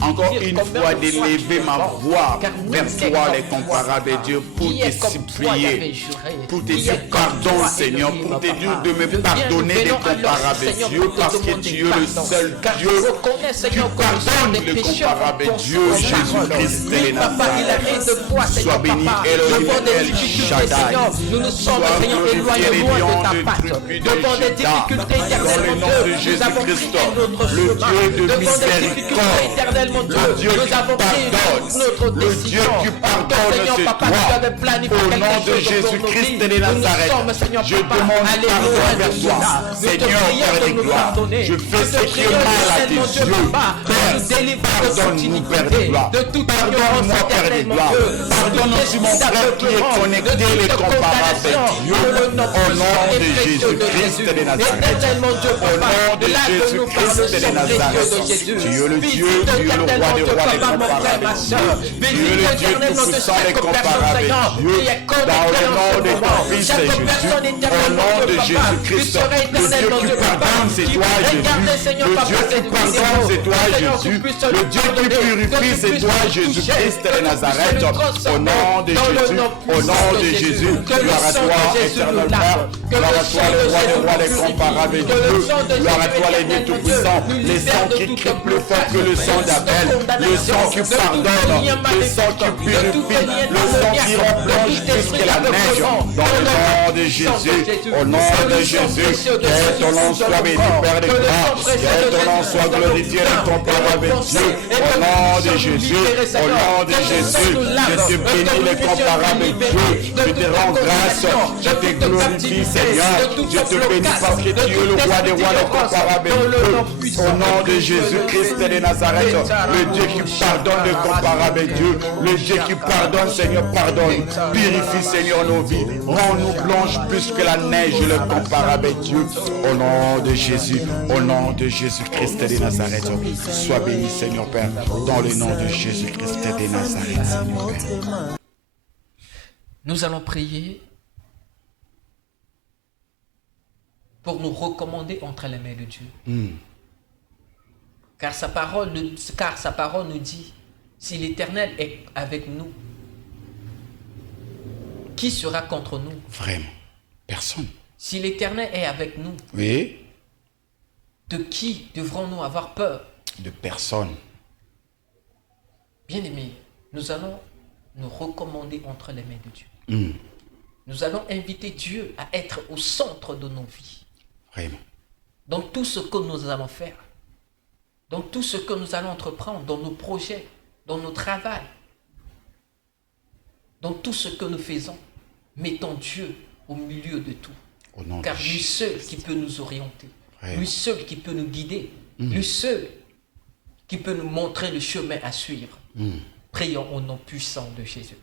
encore une fois, d'élever ma voix vers toi, les comparables Dieu, pour te supplier, pour te dire pardon, Seigneur, pour te dire de me pardonner les comparables Dieu, parce que tu es le seul Dieu. Tu pardonnes le comparable Dieu, Jésus-Christ de papa, il arrive de fois, Seigneur, Sois béni, papa, Elohim, devant des El difficultés, Shaddai. Seigneur, nous nous sommes, Sois Seigneur, glorifié, éloignés loin lion de ta de patte, tribu de devant des Juda. difficultés, Dans le éternellement, nom de Dieu, nous avons pris Jésus-Christ, un autre le chemin, Dieu de devant des difficultés, miséricorde, éternellement, le Dieu Dieu, nous qui avons pris pardonne, notre le Dieu décision, qui parce que, pardonne, Seigneur, c'est papa, toi. tu avais planifié Au quelque nom de chose pour nos Jésus-Christ vies. de Nous Nazareth, sommes, Seigneur, je papa, demande allés pardon loin envers de toi. cela. Nous te Seigneur, prions Père de des nous gloires, pardonner. je fais Nous te ce qui est prions, mal à éternellement, tes Dieu, yeux. papa, Père, nous délivre de toute pardonne-nous, Père des iniquité, gloires. de toute ignorance, Pardonne-moi, Père des éternellement, gloires. Dieu. Pardonne aussi mon frère qui est connecté, les comparables de Dieu. Au nom de Jésus-Christ de Nazareth. Au nom de Jésus-Christ de Nazareth. Tu es le Dieu, tu es le roi des rois, les comparables de Dieu. Tu es le Dieu tout-puissant, les comparables de Dieu. Dans le nom de ton Fils Jésus, au nom de Jésus-Christ, le Dieu qui pardonne, c'est toi Jésus. Le Dieu qui pardonne, c'est toi Jésus. Le Dieu qui purifie, c'est toi Jésus-Christ de Nazareth. Au nom de Jésus, au nom de Jésus, gloire à toi, éternel Père. Gloire à toi, le roi des rois, les comparables de Dieu. Gloire à toi, les dieux tout-puissants. Les sangs qui crient plus fort que le sang d'Abel. Le sang qui pardonne, le sang qui purifie, le sang qui rend blanche plus que la neige. Dans le nom de Jésus, au nom de Jésus, que ton nom soit béni, Père des gloires. Que ton nom soit glorifié, l'incomparable Dieu. Au nom de Jésus, au nom de Jésus, je te bénis, l'incomparable Dieu. Je te rends grâce, je te glorifie, Seigneur. Je te bénis parce que tu es le roi des rois, l'incomparable Dieu. Au nom de Jésus-Christ de Nazareth, le Dieu qui pardonne, l'incomparable Dieu. Le Dieu qui pardonne, Seigneur, pardonne. Purifie, Seigneur, nos vies. Rends-nous blanches plus que la neige, l'incomparable Dieu. Au nom de Jésus, au nom de Jésus-Christ de Nazareth, sois béni, Seigneur Père, dans le nom de Jésus-Christ de Nazareth, Seigneur Père. Nous allons prier pour nous recommander entre les mains de Dieu. Car sa parole nous dit, si l'Éternel est avec nous, qui sera contre nous? Vraiment, personne. Si l'Éternel est avec nous, Oui, de qui devrons-nous avoir peur? de personne. Bien-aimés, nous allons nous recommander entre les mains de Dieu. Nous allons inviter Dieu à être au centre de nos vies. Vraiment. Dans tout ce que nous allons faire, dans tout ce que nous allons entreprendre, dans nos projets, dans nos travaux, dans tout ce que nous faisons, mettons Dieu au milieu de tout. Au nom Car de lui Jésus. seul qui peut nous orienter, Vraiment. lui seul qui peut nous guider, lui seul qui peut nous montrer le chemin à suivre. Prions au nom puissant de Jésus.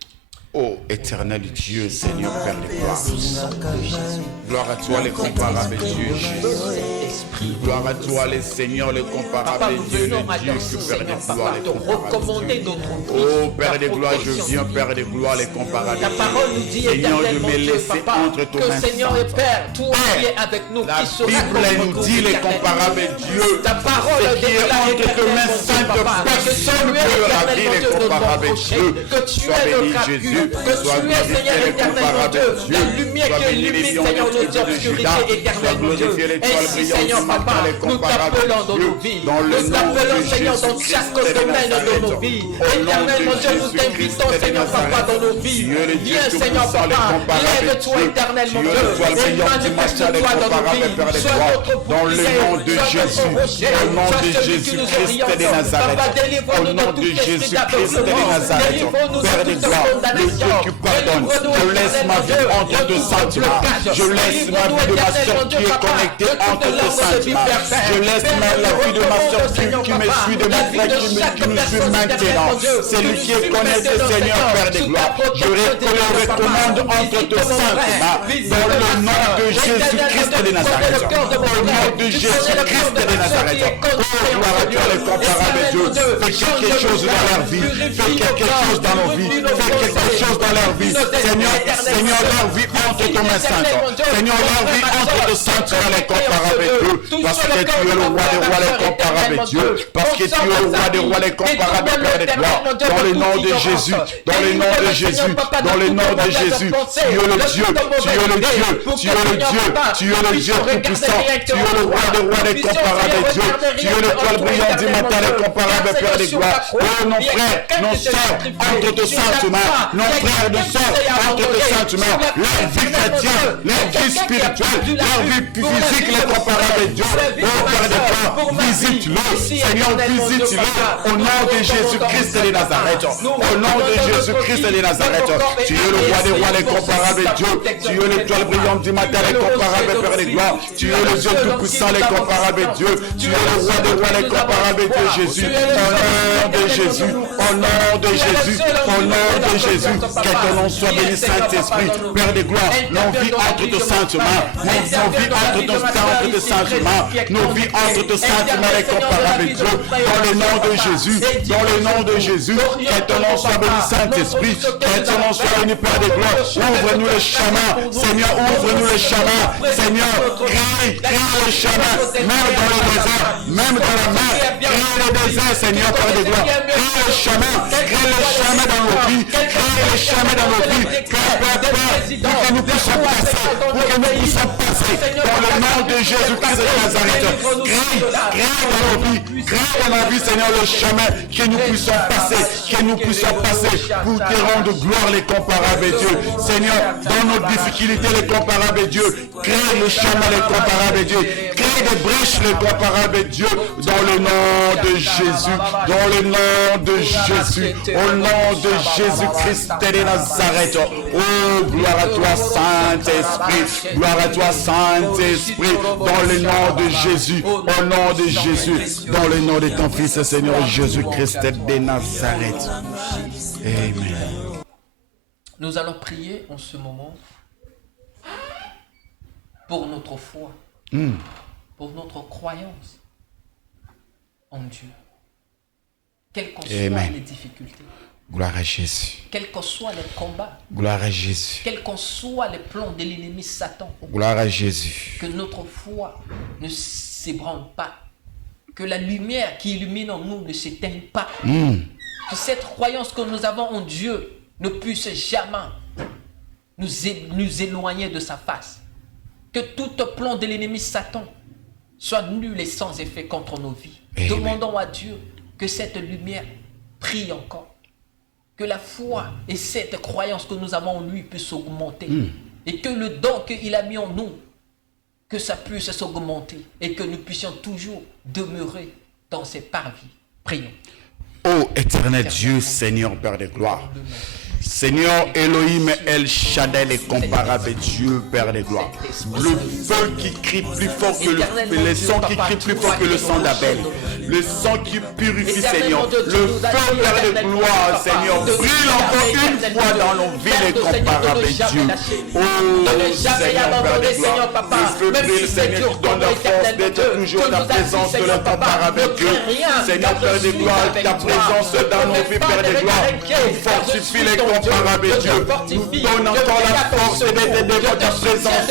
Ô éternel Dieu, Seigneur Père de gloire. Au sang de Jésus. Gloire à toi, les comparables Dieu, Jésus. Esprit. Gloire à toi, les seigneurs, les Papa, comparables nous Dieu, venons le à Dieu toi, que Père Seigneur, des Papa, gloires, les te comparables recommander Dieu. notre vie. Oh Père des gloires, je viens, Père des gloires, les comparables Ta parole nous dit Dieu. Seigneur, de éternellement, me Dieu, laisser Papa, entre ton que main Seigneur et sainte. Père, toi qui es avec nous, La qui sera Bible contre nous dit, les comparables Dieu, Ta parole ce qui est déclare entre tes mains éternellement, saintes, Papa, personne ne que tu es peut rater éternellement les Dieu de comparables notre Dieu. prochain, que tu Sois es béni notre Jésus, appui, que sois tu es, Seigneur, glorifié les éternellement comparables Dieu, Dieu. la lumière Sois qui béni les illumine, lions Seigneur, des nos tribus de obscurités, Juda. Sois éternellement Dieu. glorifié l'étoile Ainsi, brillante Seigneur, du matin, Papa, les nous comparables t'appelons dans Dieu. nos vies. Dans le Nous nom t'appelons, de Seigneur, dans Jésus-Christ chaque de domaine de Nazareth. nos vies. Au nom de Éternellement Dieu, nous Jésus-Christ t'invitons, de Seigneur, Papa, Nazareth. dans nos vies. Tu es le Dieu Viens, Seigneur, tout-puissant, les Papa, comparables lève-toi Dieu. éternellement Tu es Dieu. le toile Et brillante du matin, les manifeste-toi dans nos comparables vies. Père des Sois gloires. notre Dans le bouclier, nom de sois Jésus, notre rocher, au nom sois de celui qui nous Jésus-Christ oriente. de Nazareth, Papa, au délivre-nous de nom tout de esprit Jésus-Christ de d'aveuglement. Nazareth, Délivre-nous de Père des toute gloires, le condamnation. Dieu qui pardonne, je laisse ma vie entre tes sentiments, je laisse ma vie de ma soeur qui est connectée entre tes sentiments, je laisse la vie de ma soeur qui me suit, de mon frère qui nous suit maintenant, c'est lui qui est connecté, Seigneur Père des gloires, je recommande entre tes sentiments, dans le nom de Jésus-Christ de Nazareth, au nom de Jésus-Christ de Nazareth, oh gloire à Dieu, les comparables Dieu, fais quelque chose dans leur vie, fais quelque chose dans nos vies, fais quelque chose dans leur vie, Seigneur, leur vie entre tes mains saintes, Seigneur, leur vie entre tes sentiments, les comparables Dieu, parce que tu es le roi des rois, l'incomparable Dieu, parce que tu es le roi des rois, l'incomparable Père de gloire, dans le nom de Jésus, dans le nom de Jésus, dans le nom de Jésus, tu es le Dieu, tu es le Dieu, tu es le Dieu, tu es le Dieu tout-puissant, tu es le roi des rois, l'incomparable Dieu, tu es l'étoile brillante du matin, l'incomparable Père de gloire. Oh, nos frères, nos sœurs, entre tes saintes mains, nos frères, nos sœurs, entre tes saintes mains, leur vie chrétienne, leur vie spirituelle, leur vie physique, l'incomparable Dieu. Oh, Père de gloire, visite-le, Seigneur, visite-le, au nom de Jésus-Christ de Nazareth, au nom de Jésus-Christ de Nazareth. Tu es le roi des rois, l'incomparable Dieu, tu es l'étoile brillante du matin, l'incomparable Père de gloire, tu es le Dieu tout-puissant, l'incomparable Dieu, tu es le roi des rois, l'incomparable Dieu Jésus, au nom de Jésus, au nom de Jésus, au nom de Jésus, que ton nom soit béni, Saint-Esprit, Père de gloire, nos vies entre tes saintes mains, nos vies entre tes saintes mains, nos vies entre tes saintes mains, l'incomparable Dieu, dans le nom de Jésus, dans le nom de Jésus, que ton nom soit béni, Saint-Esprit, que ton nom soit béni, Père de gloire, ouvre-nous le chemin, Seigneur, ouvre-nous le chemin, Seigneur, crée le chemin, même dans le désert, même dans la mer, crée le désert, Seigneur, Père de gloire, crée le chemin dans nos vies, crée le chemin dans nos vies, pour que nous puissions passer, dans le nom de Jésus-Christ de Nazareth, crée dans nos vies, crée dans nos vies, Seigneur, le chemin, que nous puissions passer, pour te rendre gloire, les comparables Dieu, Seigneur, dans nos difficultés, les comparables Dieu, crée le chemin, les comparables Dieu, crée des brèches, les comparables Dieu, dans le nom de Jésus, dans le nom de Jésus, au nom de Jésus-Christ de Nazareth. Oh, gloire à toi, Saint-Esprit, gloire à toi, Saint-Esprit, dans le nom de Jésus, au nom de Jésus, dans le nom de ton Fils, Seigneur Jésus-Christ de Nazareth. Amen. Nous allons prier en ce moment pour notre foi, pour notre croyance en Dieu. Quelles que soient les difficultés. Gloire à Jésus. Quels que soient les combats. Gloire à Jésus. Quels que soient les plans de l'ennemi Satan. Gloire à Jésus. Que notre foi ne s'ébranle pas. Que la lumière qui illumine en nous ne s'éteigne pas. Que cette croyance que nous avons en Dieu ne puisse jamais nous éloigner de sa face. Que tout plan de l'ennemi Satan soit nul et sans effet contre nos vies. Amen. Demandons à Dieu que cette lumière brille encore. Que la foi et cette croyance que nous avons en lui puisse augmenter. Et que le don qu'il a mis en nous, que ça puisse s'augmenter. Et que nous puissions toujours demeurer dans ses parvis. Prions. Ô éternel Dieu, Seigneur, Père de gloire. Seigneur Elohim El Shaddai, les comparables Dieu, Père de gloire. Le feu qui crie plus fort que le sang qui crie plus fort que le sang d'Abel. Le sang qui purifie, Seigneur. Le feu, Père de gloire, Seigneur, brille encore une fois dans nos vies, les comparables Dieu. Oh, Seigneur, Père de gloire. Le feu brille, Seigneur, qui donne la force d'être toujours ta présence de l'incomparable Dieu. Seigneur, Père de gloire, ta présence dans nos vies, Père de gloire. Fortifie les comparable Dieu, nous donne encore la force d'être devant ta présence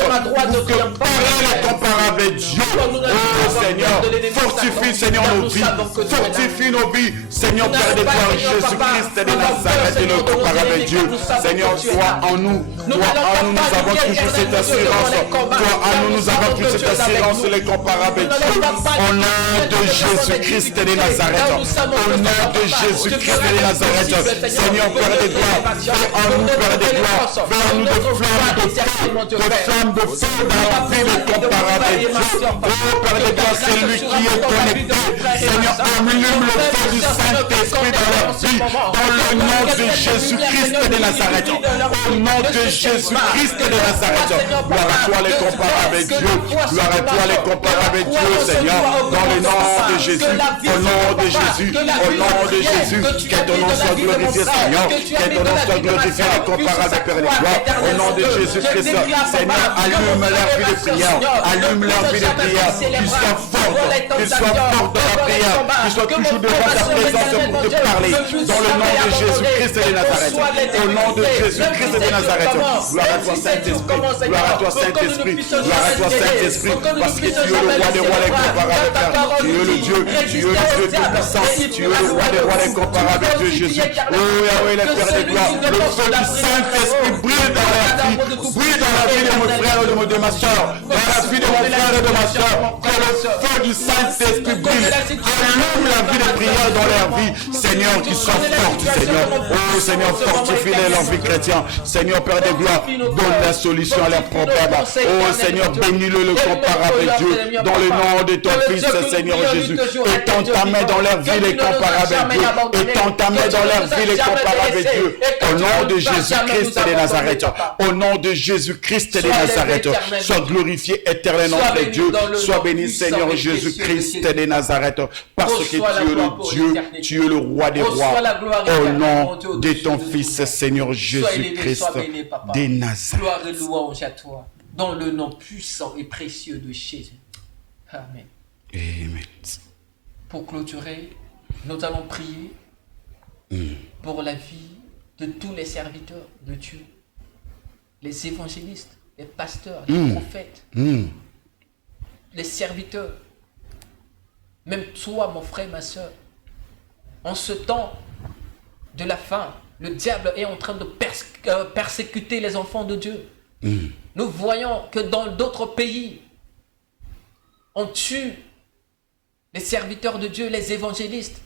pour que parler les comparables Dieu. Oh Seigneur, fortifie Seigneur nos vies, fortifie nos vies, Seigneur Père de gloire, Jésus-Christ de Nazareth et le comparable Dieu. Seigneur, toi en nous, nous avons toujours cette assurance, toi en nous avons toujours cette assurance, les comparables Dieu. Au nom de Jésus-Christ de Nazareth, au nom de Jésus-Christ de Nazareth, Seigneur Père de gloire, fais en nous, Père de gloire, fais en nous des flammes de feu dans la vie de comparable Dieu. Oh Père de gloire, c'est lui qui est connecté. Seigneur, allume le feu du Saint-Esprit dans leur vie, dans le nom de Jésus-Christ de Nazareth. Au nom de Jésus-Christ de Nazareth. Gloire à toi les comparables Dieu. Gloire à toi les comparables Dieu, Seigneur. Dans le nom de Jésus. Au nom de Jésus. Au nom de Jésus. Que ton nom soit glorifié, Seigneur. Que ton nom soit glorifié, les comparables Père de gloire. Au nom de Jésus-Christ. Seigneur, allume leur vie de prière. Allume leur vie de prière. Qu'ils soient forts. Qu'ils soient forts dans la prière. Qu'ils soient toujours devant ta présence pour te parler dans le nom de Jésus-Christ de Nazareth. Au nom de Jésus-Christ de Nazareth. Gloire à toi, Saint-Esprit. Gloire à toi, Saint-Esprit. Gloire à toi, Saint-Esprit. Parce que tu es le roi des rois, l'incomparable Père. Tu es le Dieu, tu es le Dieu tout-puissant. Tu es le roi des rois, l'incomparable Dieu Jésus. Oh Yahweh, le Père de gloire. Le feu du Saint-Esprit brille dans la vie. Brille dans la vie de mon frère et de ma soeur. Dans la vie de mon frère et de ma soeur. Que le feu du Saint-Esprit brille. Allume la vie de prière dans leur vie. Seigneur, qu'ils soient forts, Seigneur. Oh Seigneur, fortifie-les leur vie chrétienne. Seigneur, Père de gloire, donne la solution à leurs problèmes. Oh Seigneur, bénis-le, le comparable Dieu. Dans le nom de ton Fils, Seigneur Jésus. Étends ta main dans leur vie, les comparables Dieu. Étends ta main dans leur vie, les comparables Dieu. Au nom de Jésus-Christ de Nazareth. Au nom de Jésus-Christ de Nazareth. Sois glorifié, éternel notre Dieu. Sois béni, Seigneur Jésus-Christ de Nazareth. Parce que tu es le Dieu, tu es le roi des rois. Au nom de ton Fils, Seigneur Jésus-Christ de Nazareth. Gloire et louange à toi, dans le nom puissant et précieux de Jésus. Amen. Amen. Pour clôturer, nous allons prier pour la vie de tous les serviteurs de Dieu, les évangélistes, les pasteurs, les prophètes, les serviteurs, même toi, mon frère, ma soeur. En ce temps de la fin, le diable est en train de persécuter les enfants de Dieu. Nous voyons que dans d'autres pays, on tue les serviteurs de Dieu, les évangélistes.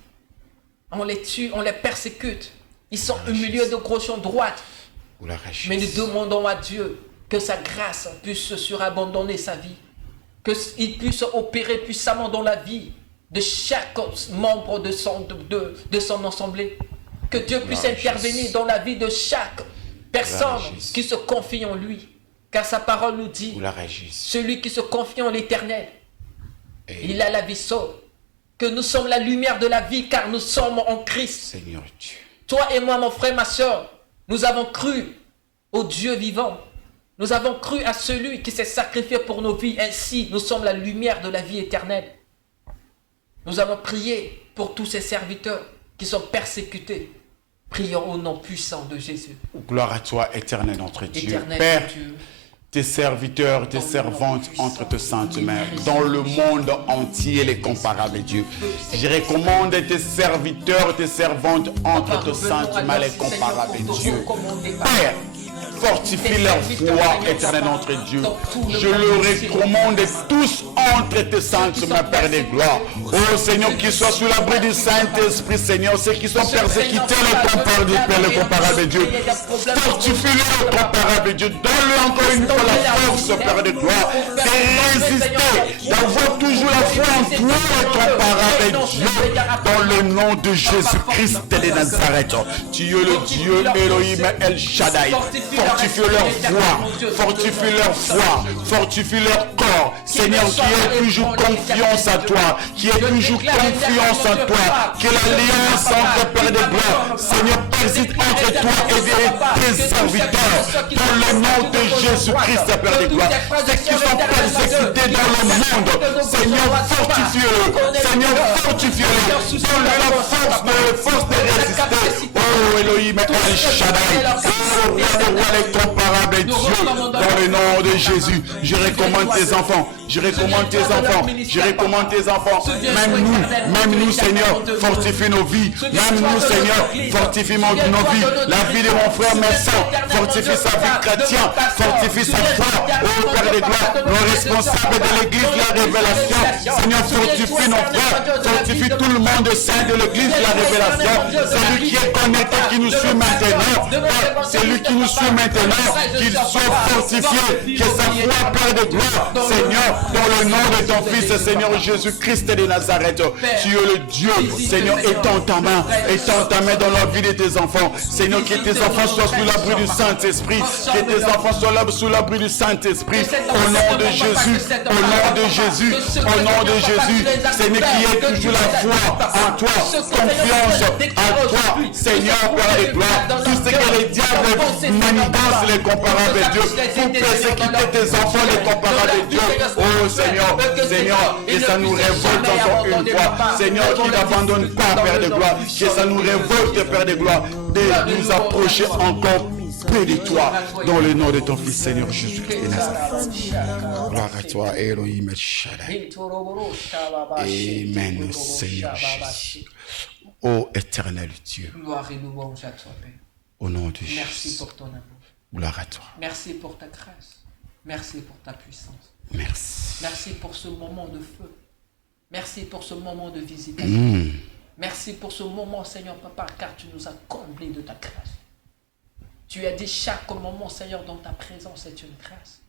On les tue, on les persécute. Ils sont au milieu de gauche en droite. Mais nous demandons à Dieu que sa grâce puisse surabandonner sa vie. Qu'il puisse opérer puissamment dans la vie de chaque membre de son assemblée. Que Dieu puisse intervenir dans la vie de chaque personne qui se confie en lui. Car sa parole nous dit, celui qui se confie en l'Éternel, il a la vie sauve. Que nous sommes la lumière de la vie car nous sommes en Christ. Seigneur Dieu. Toi et moi, mon frère, ma soeur, nous avons cru au Dieu vivant. Nous avons cru à celui qui s'est sacrifié pour nos vies. Ainsi, nous sommes la lumière de la vie éternelle. Nous avons prié pour tous ces serviteurs qui sont persécutés. Prions au nom puissant de Jésus. Gloire à toi, éternel notre Dieu. Éternel Père, Dieu. tes serviteurs, tes servantes entre tes saintes mains, dans le monde entier, les comparables Dieu. Je recommande tes serviteurs, tes servantes entre tes saintes mains, les comparables Dieu. Père, fortifie leur foi, éternel notre Dieu. Je le recommande tous entre tes saintes mains, Père de gloire. Oh Seigneur, qu'ils soient sous l'abri du Saint-Esprit, Seigneur, ceux qui sont persécutés, le comparable Dieu. Fortifie-le, le comparable Dieu. Donne-le encore une fois la force, Père de gloire, de résister, d'avoir toujours la foi en toi, le comparable Dieu, dans le nom de Jésus-Christ de Nazareth. Tu es le Dieu Elohim El Shaddai. Fortifie leur foi, fortifie leur foi, fortifie leur corps. Seigneur, qui ait toujours confiance à toi, qui ait toujours confiance en toi, que l'alliance entre Père de gloire, Seigneur, préside entre toi et tes serviteurs, dans le nom de Jésus-Christ, Père de gloire. Ceux qui sont persécutés dans le monde, Seigneur, fortifie-le, Seigneur, fortifie-le, donne-leur la force de résister. Oh Elohim El Shaddai, oh roi les comparables Dieu, dans le nom de Jésus. Je recommande tes enfants, je recommande tes enfants, je recommande tes enfants. Même nous, Seigneur, fortifie nos vies. Même nous, Seigneur, fortifie nos vies. La vie de mon frère Messin, fortifie sa vie chrétienne, fortifie sa foi. Oh Père de gloire, nos responsables de l'église, la révélation. Seigneur, fortifie nos frères, fortifie tout le monde saint de l'église, la révélation. Celui qui est connecté, qui nous suit maintenant, celui qui nous suit maintenant, qu'il soit fortifié, que sa foi, Père de gloire, Seigneur, dans le nom de ton Fils, Seigneur Jésus-Christ de Nazareth. Tu es le Dieu, Seigneur, étends ta main dans la vie de tes enfants. Seigneur, que tes enfants soient sous l'abri du Saint-Esprit, que tes enfants soient là sous l'abri du Saint-Esprit, au nom de Jésus, au nom de Jésus, au nom de Jésus. Seigneur, qui ait toujours la foi en toi, confiance en toi, Seigneur, Père de gloire. Tout ce que les diable manigance les comparables de Dieu pour persécuter tes enfants, les comparables de Dieu. Oh Seigneur, Seigneur, que ça nous révolte encore une fois. Seigneur, qui n'abandonne pas, Père de gloire, que ça nous révolte, Père de gloire, de nous approcher encore près de toi, dans le nom de ton Fils, Seigneur Jésus-Christ de Nazareth. Gloire à toi, Elohim El Shaddai. Amen, Seigneur Jésus. Ô éternel Dieu, Gloire et louange à toi, Père. au nom de Merci Jésus. pour ton amour. Gloire à toi. Merci pour ta grâce. Merci pour ta puissance. Merci. Merci pour ce moment de feu. Merci pour ce moment de visitation. Merci pour ce moment, Seigneur Papa, car tu nous as comblés de ta grâce. Tu as dit chaque moment, Seigneur, dans ta présence est une grâce.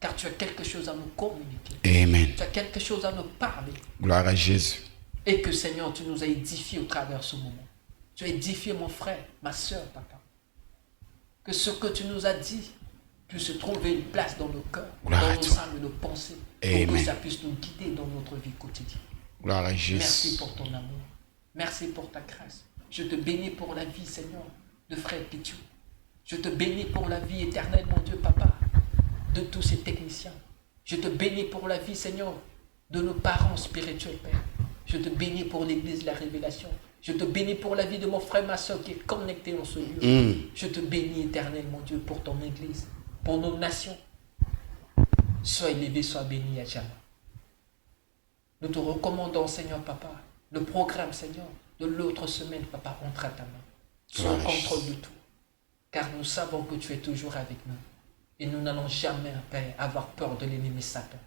Car tu as quelque chose à nous communiquer. Amen. Tu as quelque chose à nous parler. Gloire à Jésus. Et que, Seigneur, tu nous as édifiés au travers de ce moment. Tu as édifié mon frère, ma soeur, Papa. Que ce que tu nous as dit puisse trouver une place dans nos cœurs, Gloire dans à nos toi. âmes et nos pensées. Amen. Pour que ça puisse nous guider dans notre vie quotidienne. Gloire à Jésus. Merci pour ton amour. Merci pour ta grâce. Je te bénis pour la vie, Seigneur, de frère Pichou. Je te bénis pour la vie éternelle, mon Dieu, Papa, de tous ces techniciens. Je te bénis pour la vie, Seigneur, de nos parents spirituels, Père. Je te bénis pour l'église de la révélation. Je te bénis pour la vie de mon frère, ma soeur qui est connecté en ce lieu. Je te bénis, éternel, mon Dieu, pour ton église, pour nos nations. Sois élevé, sois béni à jamais. Nous te recommandons, Seigneur, Papa, le programme, Seigneur, de l'autre semaine, Papa, entre à ta main. Sois au contrôle de tout. Car nous savons que tu es toujours avec nous. Et nous n'allons jamais, Père, avoir peur de l'ennemi Satan.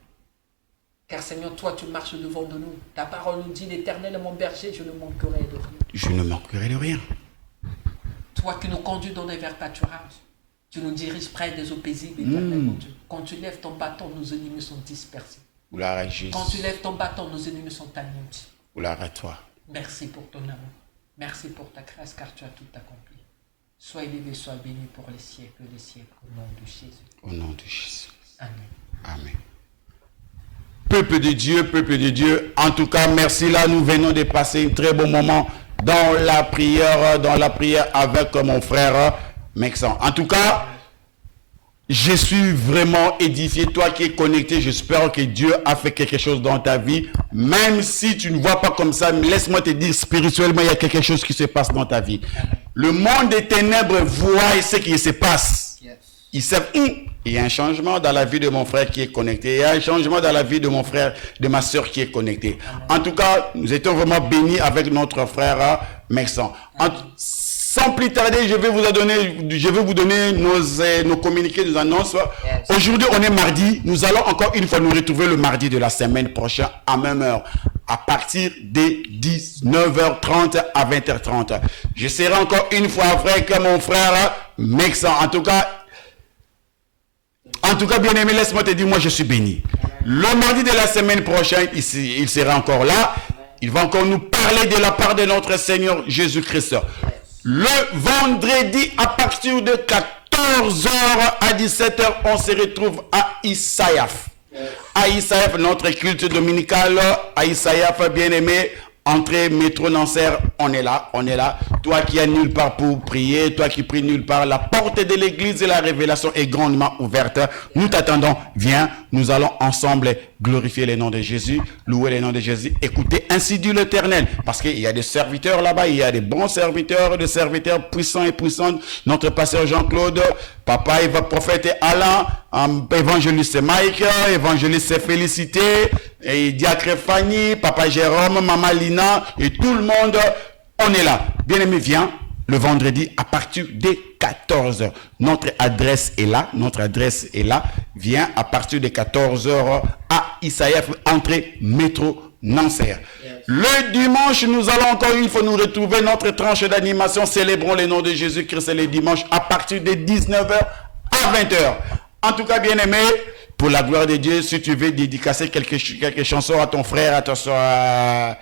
Car Seigneur, toi, tu marches devant de nous. Ta parole nous dit, l'Éternel est mon berger, je ne manquerai de rien. Je ne manquerai de rien. Toi qui nous conduis dans des verts pâturages, tu nous diriges près des eaux paisibles, Éternel, mon Dieu. Quand tu lèves ton bâton, nos ennemis sont dispersés. Gloire à Jésus. Quand tu lèves ton bâton, nos ennemis sont anéantis. Gloire à toi. Merci pour ton amour. Merci pour ta grâce, car tu as tout accompli. Sois élevé, sois béni pour les siècles des siècles, au nom de Jésus. Au nom de Jésus. Amen. Amen. Peuple de Dieu, en tout cas, merci. Là, nous venons de passer un très bon moment dans la prière avec mon frère Mexan. En tout cas, je suis vraiment édifié. Toi qui es connecté, j'espère que Dieu a fait quelque chose dans ta vie. Même si tu ne vois pas comme ça, mais laisse-moi te dire, spirituellement, il y a quelque chose qui se passe dans ta vie. Le monde des ténèbres voit ce qui se passe. Ils savent, il y a un changement dans la vie de mon frère qui est connecté. Il y a un changement dans la vie de mon frère, de ma soeur qui est connectée. En tout cas, nous étions vraiment bénis avec notre frère Mexan. Sans plus tarder, je vais vous donner nos communiqués, nos annonces. Aujourd'hui, on est mardi. Nous allons encore une fois nous retrouver le mardi de la semaine prochaine à même heure, à partir de 19h30 à 20h30. Je serai encore une fois avec mon frère Mexan. En tout cas, bien aimé, laisse-moi te dire, moi je suis béni. Le mardi de la semaine prochaine, il sera encore là. Il va encore nous parler de la part de notre Seigneur Jésus-Christ. Le vendredi, à partir de 14h à 17h, on se retrouve à Isaïaf. À Isaïaf, notre culte dominical, à Isaïaf, bien aimé, entrée métro Nancerre, on est là. Toi qui as nulle part pour prier, toi qui pries nulle part, la porte de l'église et la révélation est grandement ouverte. Nous t'attendons, viens, nous allons ensemble glorifier le nom de Jésus, louer le nom de Jésus, écouter ainsi dit l'Éternel. Parce qu'il y a des serviteurs là-bas, il y a des bons serviteurs, des serviteurs puissants et puissantes. Notre pasteur Jean-Claude, papa, prophète Alain, évangéliste Mike, évangéliste Félicité, et diacre Fanny, papa Jérôme, maman Lina, et tout le monde, on est là. Bien aimé, viens le vendredi à partir de 14h. Notre adresse est là. Viens à partir de 14h à Isaïaf, entrée métro Nancerre. Le dimanche, nous allons encore une fois nous retrouver notre tranche d'animation. Célébrons le nom de Jésus-Christ le dimanche à partir de 19h à 20h. En tout cas, bien aimé, pour la gloire de Dieu, si tu veux dédicacer quelques chansons à ton frère, à ta soeur,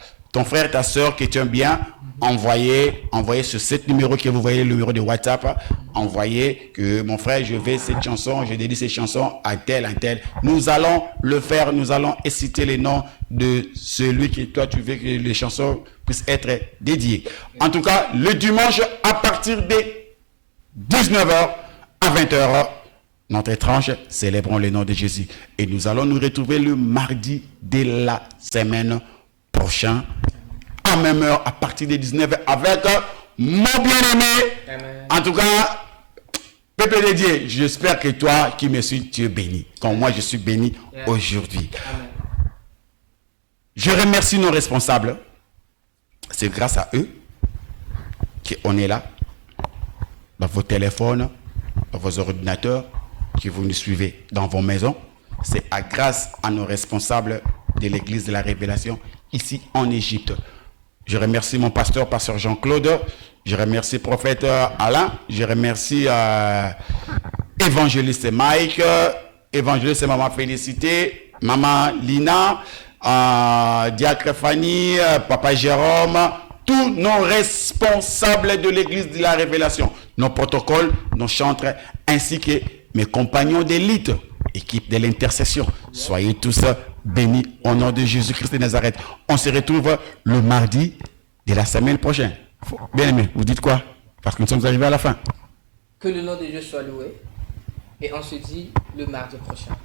ta soeur qui tient bien, envoyez sur ce numéro que vous voyez, le numéro de WhatsApp, envoyez que mon frère, je veux cette chanson, je dédie ces chansons à tel. Nous allons le faire, nous allons citer les noms de celui que toi tu veux que les chansons puissent être dédiées. En tout cas, le dimanche à partir de 19h à 20h. Notre tranche, célébrons le nom de Jésus. Et nous allons nous retrouver le mardi de la semaine prochaine, à même heure, à partir de 19h, avec mon bien-aimé. Amen. En tout cas, peuple de Dieu, j'espère que toi qui me suis, tu es béni. Comme moi, je suis béni aujourd'hui. Amen. Je remercie nos responsables. C'est grâce à eux qu'on est là, dans vos téléphones, dans vos ordinateurs, que vous nous suivez dans vos maisons. C'est grâce à nos responsables de l'Église de la Révélation ici en Égypte. Je remercie mon pasteur Jean-Claude. Je remercie prophète Alain. Je remercie évangéliste Mike, évangéliste Maman Félicité, Maman Lina, Diacre Fanny, Papa Jérôme, tous nos responsables de l'Église de la Révélation, nos protocoles, nos chantres, ainsi que mes compagnons d'élite, équipe de l'intercession. Soyez tous bénis au nom de Jésus-Christ de Nazareth. On se retrouve le mardi de la semaine prochaine. Bien aimé, vous dites quoi? Parce que nous sommes arrivés à la fin. Que le nom de Dieu soit loué. Et on se dit le mardi prochain.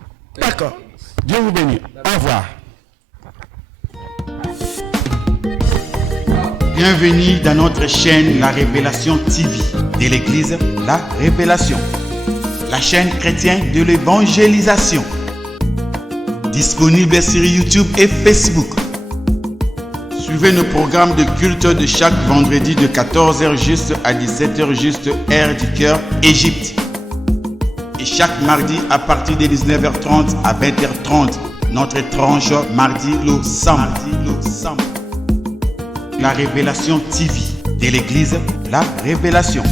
D'accord. Dieu vous bénisse. Au revoir. Bienvenue dans notre chaîne La Révélation TV de l'Église La Révélation, la chaîne chrétienne de l'évangélisation, disponible sur YouTube et Facebook. Suivez nos programmes de culte de chaque vendredi de 14h juste à 17h juste, heure du cœur, Égypte. Et chaque mardi à partir de 19h30 à 20h30, notre tranche mardi le samedi. La Révélation TV de l'Église La Révélation.